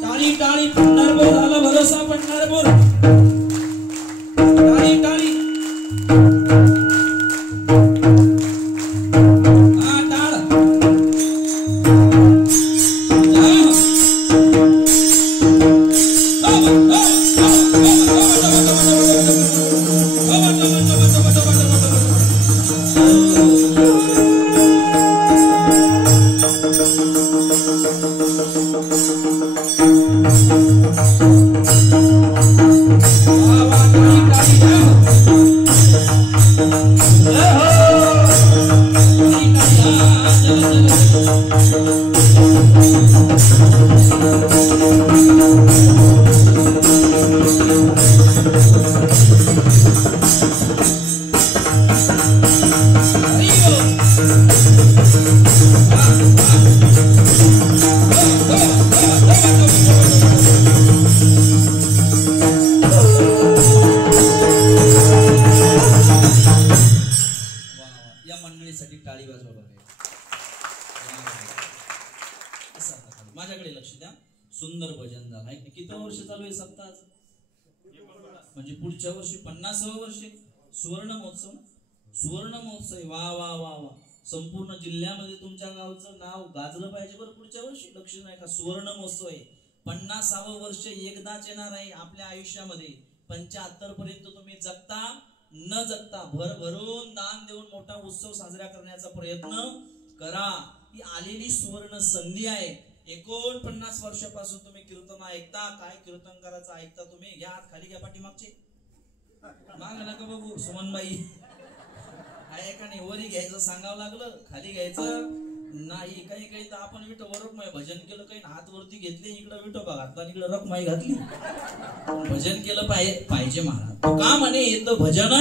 टाळी टाळी. पंढरपूर झाला भरोसा, पंढरपूर. टाळी टाळी. माझ्याकडे लक्ष द्या. सुंदर भजन झालं. किती वर्ष चालू आहे सप्ताह? म्हणजे पुढच्या वर्षी 50वे वर्ष. सुवर्ण महोत्सव. सुवर्ण महोत्सव. वा वा वा वा. संपूर्ण जिल्ह्यामध्ये तुमच्या गावचं नाव गाजलं पाहिजे बरं पुढच्या वर्षी. लक्ष नाही का? सुवर्ण महोत्सव आहे. 50वे वर्ष एकदाच येणार आहे आपल्या आयुष्यामध्ये. 75 पर्यंत तुम्ही जगता न जगता भरभरून दान देऊन मोठा उत्सव साजरा करण्याचा प्रयत्न करा. ही आलेली सुवर्ण संधी आहे. 49 वर्षापासून तुम्ही कीर्तन ऐकता. काय कीर्तन करायचं ऐकता तुम्ही? घ्या हात खाली, घ्या पाठीमागचे. माग नका बघू सुमनबाई. आहे का नाही? वरी घ्यायचं सांगावं लागलं, खाली घ्यायचं नाही. काही काही तर आपण विठो रखमाई भजन केलं, काही हात वरती घेतले, इकडं विठोबा घातला, इकडं रखमाई घातली. भजन केलं पाहिजे महाराज. का म्हणे येतं भजन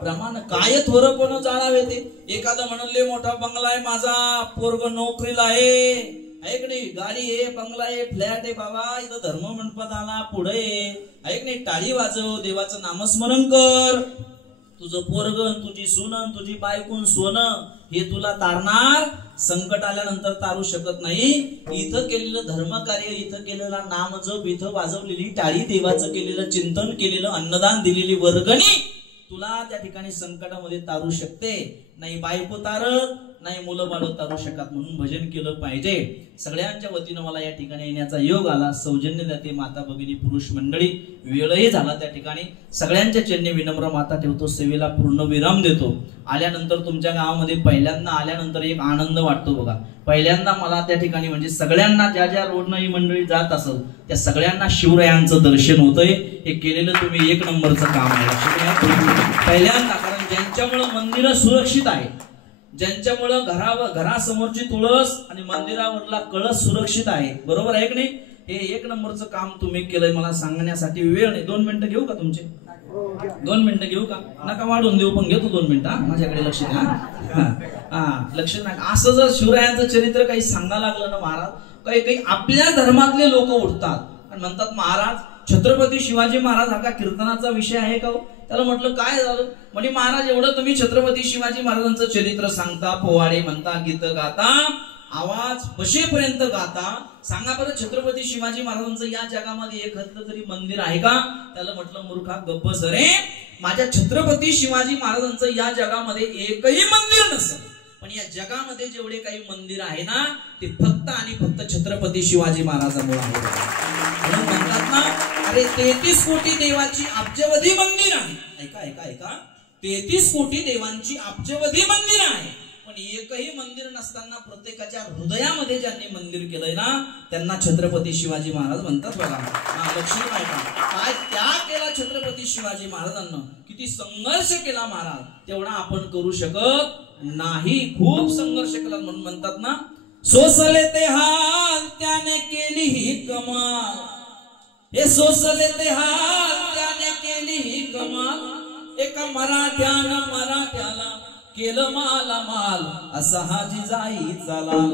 प्रमाण काय थोरपण जाणावे ते. एखादा म्हणले मोठा बंगला आहे माझा, पोरग नोकरीला आहे, ऐक नाही, गाडी आहे, बंगला आहे, फ्लॅट आहे, बाबा इथं धर्म मंडपात आला पुढे, ऐक नाही, टाळी वाजव, देवाचं नामस्मरण कर. तुझं पोरगण, तुझी सुनन, तुझी बायकून सोनं हे तुला तारणार. संकट आल्यानंतर तारू शकत नाही. इथं केलेलं धर्मकार्य, इथं केलेला नामजप, इथं वाजवलेली टाळी, देवाचं केलेलं चिंतन, केलेलं अन्नदान, दिलेली वर्गणी तुला त्या ठिकाणी संकटामध्ये तारू शकते. नाही बायको तारत, नाही मुलं बाळ तारू शकत. म्हणून भजन केलं पाहिजे. सगळ्यांच्या वतीनं मला या ठिकाणी येण्याचा योग आला. सौजन्य देते माता भगिनी पुरुष मंडळी. वेळही झाला त्या ठिकाणी. सगळ्यांच्या चरणी विनम्र माता ठेवतो. सेवेला पूर्ण विराम देतो. आल्यानंतर तुमच्या गावामध्ये पहिल्यांदा आल्यानंतर एक आनंद वाटतो बघा. पहिल्यांदा मला त्या ठिकाणी म्हणजे सगळ्यांना ज्या ज्या रोडनं ही मंडळी जात असेल त्या सगळ्यांना शिवरायांचं दर्शन होतंय. हे केलेलं तुम्ही एक नंबरचं काम आहे. पहिल्यांदा कारण ज्यांच्यामुळं मंदिर सुरक्षित आहे, ज्यांच्यामुळं घरासमोरची तुळस आणि मंदिरावरला कळस सुरक्षित आहे, बरोबर आहे की नाही, हे एक नंबरचं काम तुम्ही केलंय. मला सांगण्यासाठी वेळ नाही. 2 मिनिटं घेऊ का तुमचे? 2 मिनिटं घेऊ का? नका वाढून देऊ, पण घेतो 2 मिनिटं. माझ्याकडे लक्ष द्या. लक्ष नाही. असं जर शिवरायांचं चरित्र काही सांगायला लागलं ना महाराज, काही काही आपल्या धर्मातले लोक उठतात आणि म्हणतात महाराज छत्रपती शिवाजी महाराज हा का कीर्तनाचा विषय आहे का? त्याला म्हटलं काय झालं? म्हणजे महाराज एवढं तुम्ही छत्रपती शिवाजी महाराजांचं चरित्र सांगता, पोवाडे म्हणता, गीत गाता, आवाज बसेपर्यंत गाता, सांगा बरं छत्रपती शिवाजी महाराजांचं या जगामध्ये एखादं तरी मंदिर आहे का? त्याला म्हटलं मूर्खा गप्प सरे, माझ्या छत्रपती शिवाजी महाराजांचं या जगामध्ये एकही मंदिर नसेल, पण या जगामध्ये जेवढे काही मंदिर आहे ना ते फक्त आणि फक्त छत्रपती शिवाजी महाराजांमुळे आहे. म्हणून म्हणतात ना, अरे 33 कोटी देवाची अब्जवधी मंदिर आहे. ऐका ऐका ऐका, 33 कोटी देवांची अब्जवधी मंदिर आहे, पण एकही मंदिर नसताना प्रत्येकाच्या हृदयामध्ये ज्यांनी मंदिर केलंय ना त्यांना छत्रपती शिवाजी महाराज म्हणतात बघा. लक्ष्मी बायका काय त्याग केला छत्रपती शिवाजी महाराजांना, किती संघर्ष केला महाराज, तेवढा आपण करू शकत नाही. खूप संघर्ष केला. म्हणून म्हणतात ना, सोसले ते हाल त्या त्याने केली ही कमाल, हे सोसले ते हात त्याने केली ही कमाल, एका मराठ्याला केलं मालामाल, असा हा जिजाईचा लाल,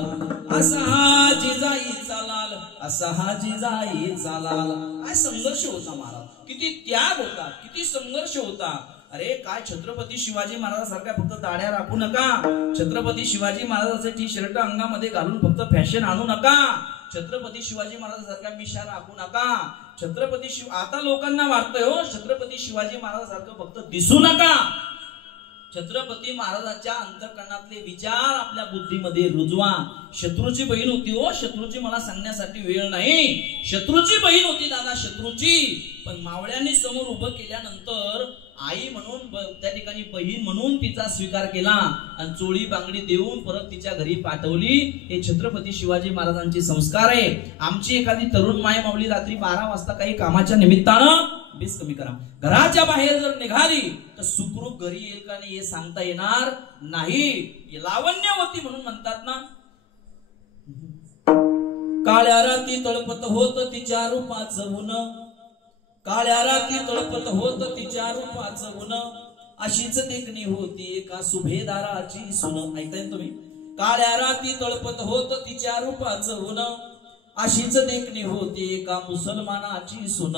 असा हा जिजाईचा लाल, असा हा जिजाईचा लाल. काय संघर्ष होता महाराज, किती त्याग होता, किती संघर्ष होता. अरे काय छत्रपती शिवाजी महाराजांसारख्या फक्त दाढ्या राखू नका, छत्रपती शिवाजी महाराजांचे टी शर्ट अंगामध्ये घालून फक्त फॅशन आणू नका, छत्रपती शिवाजी महाराजांसारख्या मिशा राखू नका. छत्रपती आता लोकांना वाटतंय हो छत्रपती शिवाजी महाराजांसारखं फक्त दिसू नका. छत्रपती महाराजांच्या अंतःकरणातले विचार आपल्या बुद्धीमध्ये रुजवा. शत्रूची बहीण होती हो, शत्रूची मला सांगण्यासाठी वेळ नाही, शत्रूची बहीण होती दादा, शत्रूची. पण मावळ्यांनी समोर उभं केल्यानंतर आई म्हणून त्या ठिकाणी बहीण म्हणून तिचा स्वीकार केला आणि चोळी बांगडी देऊन परत तिच्या घरी पाठवली. हे छत्रपती शिवाजी महाराजांचे संस्कार आहे. आमची एखादी तरुण माय माऊली रात्री 12 वाजता काही कामाच्या निमित्तानं, बेस कमी करा, घराच्या बाहेर जर निघाली तर सुखरूप घरी येईल का नाही हे सांगता येणार नाही. लावण्यवती म्हणून म्हणतात ना, काळ्या राती तळपत होत तिच्या रूपाचं ऊन, काळ्या राती तळपत होत तिच्या रूपाचं ऊन, अशीच देखणी होती एका सुभेदाराची सून. ऐकताय तुम्ही, काळ्या राती तळपत होत तिच्या रूपाचं ऊन, अशीच देखणी होती एका मुसलमानाची सून.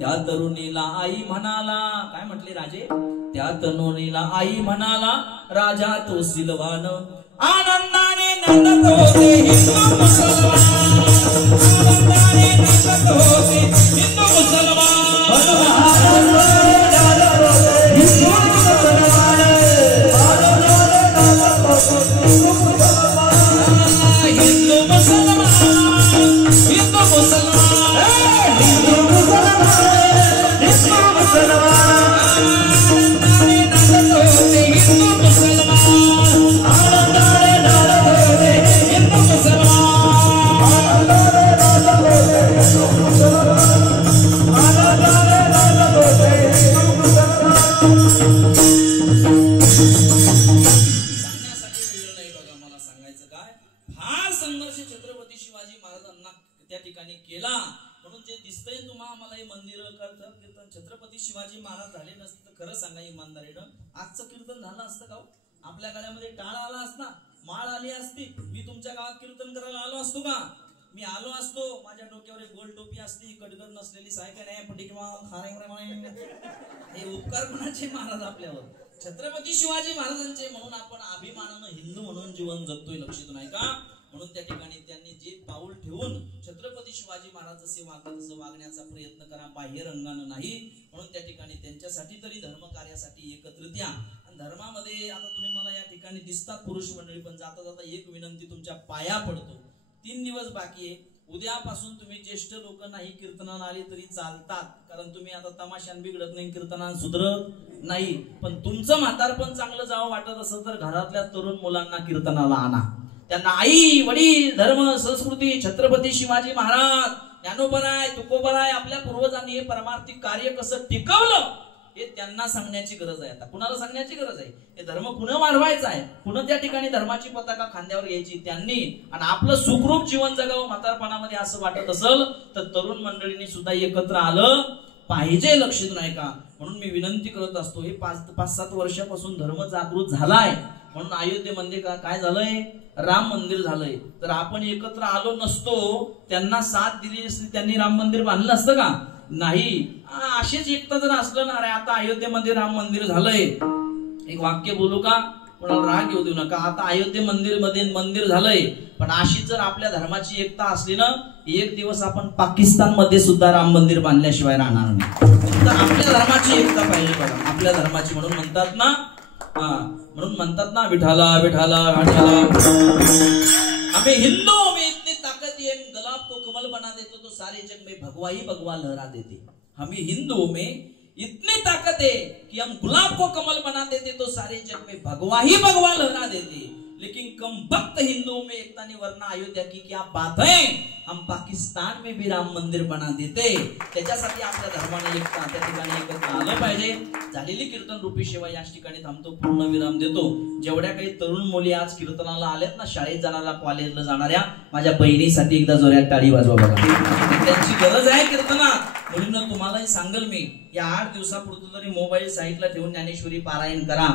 त्या तरुणीला आई म्हणाला, काय म्हटले राजे, त्या तरुणीला आई म्हणाला राजा तो सिलवान, आनंदाने नंदत होते हिंदू मुसलमान, आनंदाने नंदत होते हिंदू मुसलमान, हिंदू मुसलमान, हिंदू मुसलमान, हिंदू मुसलमान, हिंदू मुसलमान, आनंदाने नंदत होते हिंदू मुसलमान, आनंदाने नंदत होते हिंदू मुसलमान, आनंदाने नंदत होते हिंदू मुसलमान, आनंदाने नंदत होते हिंदू मुसलमान. सांगण्यासाठी वेळ नाही बघा, मला सांगायचं काय, फार संघर्ष छत्रपती शिवाजी महाराजांना त्या ठिकाणी केला. म्हणून जे दिसतंय तुम्हाला मला हे मंदिर करतात कीर्तन, छत्रपती शिवाजी महाराज झाले नसते तर खरं सांगा इमानदारीनं आजचं कीर्तन झालं असतं का? आपल्या गळ्यामध्ये टाळ आला असता, माळ आली असती, मी तुमच्या गावात कीर्तन करायला आलो असतो का? मी आलो असतो, माझ्या डोक्यावर एक गोल टोपी असती, कडगड नसलेली सायकल आहे, हे उपकार कोणाचे महाराज आपल्यावर? छत्रपती शिवाजी महाराजांचे. म्हणून आपण अभिमानानं हिंदू म्हणून जीवन जगतोय, लक्षात नाही का? म्हणून त्या ठिकाणी त्यांनी जे पाऊल ठेवून छत्रपती शिवाजी महाराज जसे वागतात तसं वागण्याचा प्रयत्न करा, बाह्य रंगानं नाही. म्हणून त्या ठिकाणी त्यांच्यासाठी तरी धर्म कार्यासाठी एकत्रित या. आणि धर्मामध्ये आता तुम्ही मला या ठिकाणी दिसतात पुरुष मंडळी, पण जाता जाता एक विनंती तुमच्या पाया पडतो, 3 दिवस बाकी आहे. उद्यापासून तुम्ही ज्येष्ठ लोक नाही कीर्तनाला आले तरी चालतात, कारण तुम्ही आता तमाशान बिघडत नाही, कीर्तनान सुधरत नाही. पण तुमचं म्हातारपण चांगलं जावं वाटत असेल तर घरातल्या तरुण मुलांना कीर्तनाला आणा. त्यांना आई वडील धर्म संस्कृती छत्रपती शिवाजी महाराज ज्ञानोबराय तुकोबराय आपल्या पूर्वजांनी हे परमार्थिक कार्य कसं टिकवलं हे त्यांना सांगण्याची गरज आहे. आता कुणाला सांगण्याची गरज आहे? हे धर्म पुन्हा वाढवायचा आहे, पुन्हा त्या ठिकाणी धर्माची पताका खांद्यावर घ्यायची त्यांनी, आणि आपलं सुखरूप जीवन जगावं म्हातारपणामध्ये असं वाटत असेल तर तरुण मंडळींनी सुद्धा एकत्र आलं पाहिजे, लक्षात नाही का? म्हणून मी विनंती करत असतो, हे 5-7 वर्षापासून धर्म जागृत झालाय. म्हणून अयोध्येमध्ये काय झालंय? राम मंदिर झालंय. तर आपण एकत्र आलो नसतो, त्यांना साथ दिली असती, त्यांनी राम मंदिर बांधलं असतं का? नाही. असेच एकता जर असलं ना, अरे आता अयोध्येमध्ये राम मंदिर झालंय, एक वाक्य बोलू का? कोणाला राग येऊ देऊ नका. आता अयोध्ये मंदिर झालंय, पण अशी जर आपल्या धर्माची एकता असली ना, एक दिवस आपण पाकिस्तान मध्ये सुद्धा राम मंदिर बांधल्याशिवाय राहणार नाही. तर आपल्या धर्माची एकता पाहिजे बघा, आपल्या धर्माची. म्हणून म्हणतात ना विठाला विठाला विठाला, हमें हिंदुओं में इतनी ताकत है, गुलाब को कमल बना देते तो सारे जग में भगवा ही भगवा लहरा देते. हमें हिंदुओं में इतनी ताकत है कि हम गुलाब को कमल बना देते तो सारे जग में भगवा ही भगवा लहरा देते. लेकिन कम वक्त हिंदुओं में एकता नहीं, वरना अयोध्या की क्या बात है, हम पाकिस्तान में भी राम मंदिर बना देते. त्याच्यासाठी आपल्या धर्माने एकता त्या ठिकाणी एकत्र आलं पाहिजे. झालेली कीर्तन रूपी सेवा याच ठिकाणी थांबतो, पूर्ण विराम देतो. जेवढ्या काही तरुण मुली आज कीर्तनाला आल्यात ना, शाळेत जाणाऱ्या कॉलेजला जाणाऱ्या, माझ्या बहिणीसाठी एकदा जोरात टाळी वाजवा बघा. त्यांची गरज आहे कीर्तनात. मुलींना तुम्हालाही सांगल मी, या 8 दिवसापुरतं तरी मोबाईल साईडला ठेवून ज्ञानेश्वरी पारायण करा.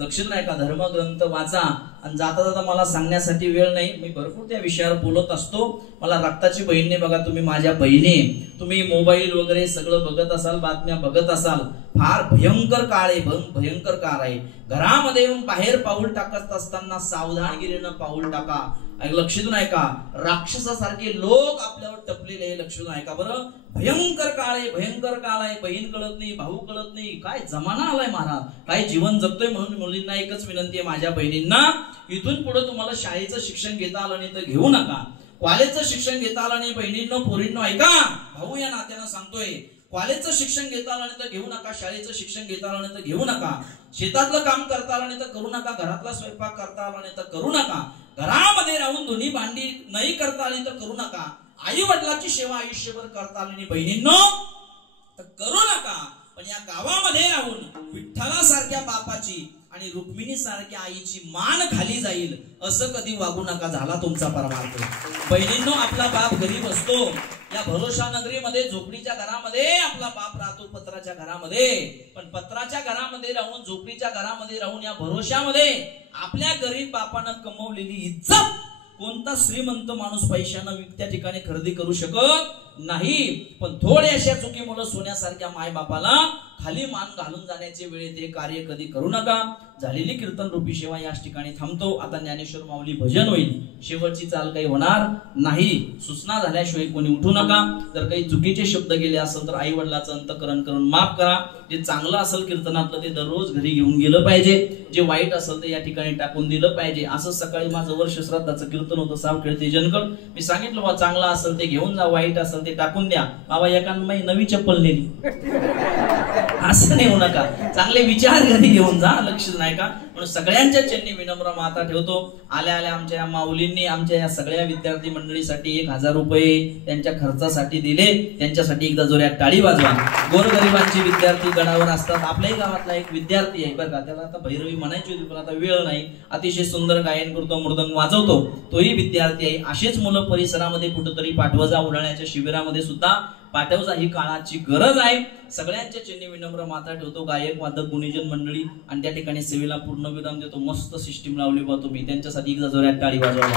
लक्षात नाही का, धर्मग्रंथ वाचा. आणि जाता जाता मला सांगण्यासाठी वेळ नाही, मी भरपूर त्या विषयावर बोलत असतो. मला रक्ताची बहीण बघा, तुम्ही माझ्या बहिणी, तुम्ही मोबाईल वगैरे सगळं बघत असाल, बातम्या बघत असाल. फार भयंकर काळ आहे, भयंकर काळ आहे. घरामध्ये येऊन बाहेर पाऊल टाकत असताना सावधानगिरीनं पाऊल टाका. लक्षात नाही का, राक्षसासारखे लोक आपल्यावर टपलेले आहे. लक्षात नाही का बरं, भयंकर काळ आहे, भयंकर काळ आहे. बहीण कळत नाही, भाऊ कळत नाही, काय जमाना आलाय महाराज, काय जीवन जगतोय. म्हणून मुलींना एकच विनंती आहे, माझ्या बहिणींना, इथून पुढे तुम्हाला शाळेचं शिक्षण घेता आलं नाही तर घेऊ नका. कॉलेजचं शिक्षण घेता आलं नाही बहिणींनो, पोरींनो ऐका, भाऊ या नात्यानं सांगतोय, कॉलेजचं शिक्षण घेता आलं नाही तर घेऊ नका, शाळेचं शिक्षण घेता आलं नाही तर घेऊ नका, शेतातलं काम करता आलं नाही तर करू नका, घरातला स्वयंपाक करता आला नाही तर करू नका, घरामध्ये राहून धुनी भांडी नाही करता आली तर करू नका, आई वडिलांची सेवा आयुष्यभर करता आली नाही बहिणींनो तर करू नका. पण या गावामध्ये राहून विठ्ठलासारख्या बापाची आणि रुक्मिणी सारख्या आईची मान खाली जाईल असं कधी वागू नका, झाला तुमचा परमार्थ. बहिणींनो, आपला बाप गरीब असतो. या भरोसा नगरीमध्ये झोपडीच्या घरामध्ये आपला बाप राहतो, पत्राच्या घरामध्ये. पण पत्राच्या घरामध्ये राहून, झोपडीच्या घरामध्ये राहून, या भरोशामध्ये आपल्या गरीब बापानं कमवलेली इज्जत कोणता श्रीमंत माणूस पैशानं त्या ठिकाणी खरेदी करू शकत नाही. पण थोड्याशा चुकीमुळे सोन्यासारख्या माय बापाला खाली मान घालून जाण्याचे वेळेत हे कार्य कधी करू नका. झालेली कीर्तन रूपी सेवा याच ठिकाणी थांबतो. आता ज्ञानेश्वर माऊली भजन होईल, शेवटची चाल काही होणार नाही. सूचना झाल्याशिवाय कोणी उठू नका. जर काही चुकीचे शब्द गेले असेल तर आई वडिलांचं अंतकरण करून माफ करा. जे चांगलं असेल कीर्तनातलं ते दररोज घरी घेऊन गेलं पाहिजे, जे वाईट असेल ते या ठिकाणी टाकून दिलं पाहिजे. असं सकाळी माझं वर्ष श्राद्धाचं कीर्तन होतं, सावखेडते जनकड. मी सांगितलं बा, चांगलं असेल ते घेऊन जा, वाईट असेल ते टाकून द्या. बाबा एकांबाई नवी चप्पल नेली, असं नाही होऊ नका. चांगले विचार घरी घेऊन जा, लक्ष नाही का. म्हणून सगळ्यांच्या चरणी विनम्र माता ठेवतो. आल्या आल्या आमच्या या माऊलींनी आमच्या या सगळ्या विद्यार्थी मंडळीसाठी 1000 रुपये त्यांच्या खर्चासाठी दिले. त्यांच्यासाठी एकदा जोरात टाळी वाजवा. गोरगरिबांची विद्यार्थी गणावर असतात. आपल्याही गावातला एक विद्यार्थी आहे बरं का, त्याला आता भैरवी म्हणायची होती पण आता वेळ नाही. अतिशय सुंदर गायन करतो, मृदंग वाजवतो, तोही विद्यार्थी आहे. असेच मुलं परिसरामध्ये कुठेतरी पाठवजा. उन्हाळ्याच्या शिबिरामध्ये सुद्धा पाठवजा, ही काळाची गरज आहे. सगळ्यांच्या चिन्ही विनम्र माता ठेवतो. गायक, वादक, गुणीजन मंडळी आणि त्या ठिकाणी सेवेला पूर्ण विराम देतो. मस्त सिस्टीम लावली बा तुम्ही, त्यांच्यासाठी एकदा जोरात टाळी वाजवा.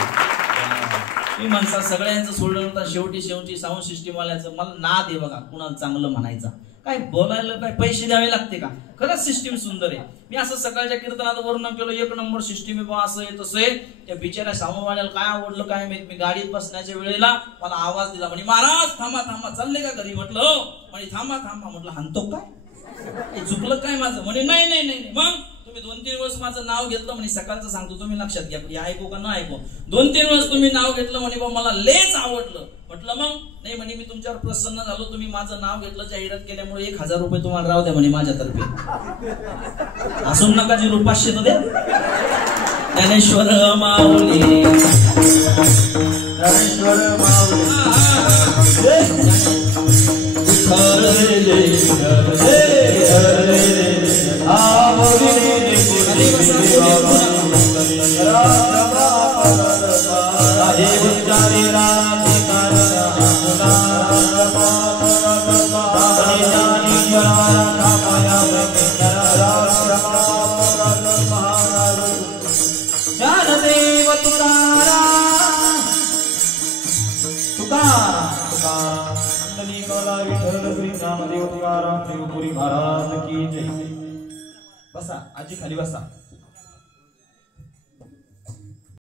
मी म्हणता सगळ्यांचं सोडलं तर शेवटी साऊंड सिस्टीम वाल्याचं मला नाद आहे बघा, कुणाला चांगलं म्हणायचं, काय बोलायला काय पैसे द्यावे लागते का. खरंच सिस्टीम सुंदर आहे. मी असं सकाळच्या कीर्तनात वर्णन केलं, 1 नंबर सिस्टीम आहे बा, असं आहे तसं आहे. त्या बिचाऱ्या साऊंडवाल्याला काय आवडलं काय माहित, मी गाडीत बसण्याच्या वेळेला मला आवाज दिला, म्हणे महाराज थांबा थांबा, चालले का घरी. म्हटलं म्हणे थांबा थांबा. म्हटलं हाणतो काय, चुकलं काय माझं. म्हणे नाही नाही नाही. मग तुम्ही 2-3 वेळेस माझं नाव घेतलं म्हणे, सकाळचं सांगतो तुम्ही लक्षात घ्या, ऐकू का ना ऐकू. 2-3 वेळेस तुम्ही नाव घेतलं म्हणे, बा मला लेच आवडलं. म्हटलं मग नाही म्हणे, मी तुमच्यावर प्रसन्न झालो, तुम्ही माझं नाव घेतलं, जाहिरात केल्यामुळे 1000 रुपये तुम्हाला राहू द्या म्हणे माझ्यातर्फे. असून नका जी रुपाशे द्या. ज्ञानेश्वर माऊली, ज्ञानेश्वर माऊली, ज्ञानदेव तुकाराम तुकाराम विठ्ठल श्री ज्ञानदेव तुकाराम देवपुरी महाराज की जय. बसा आजी, खाली बसा.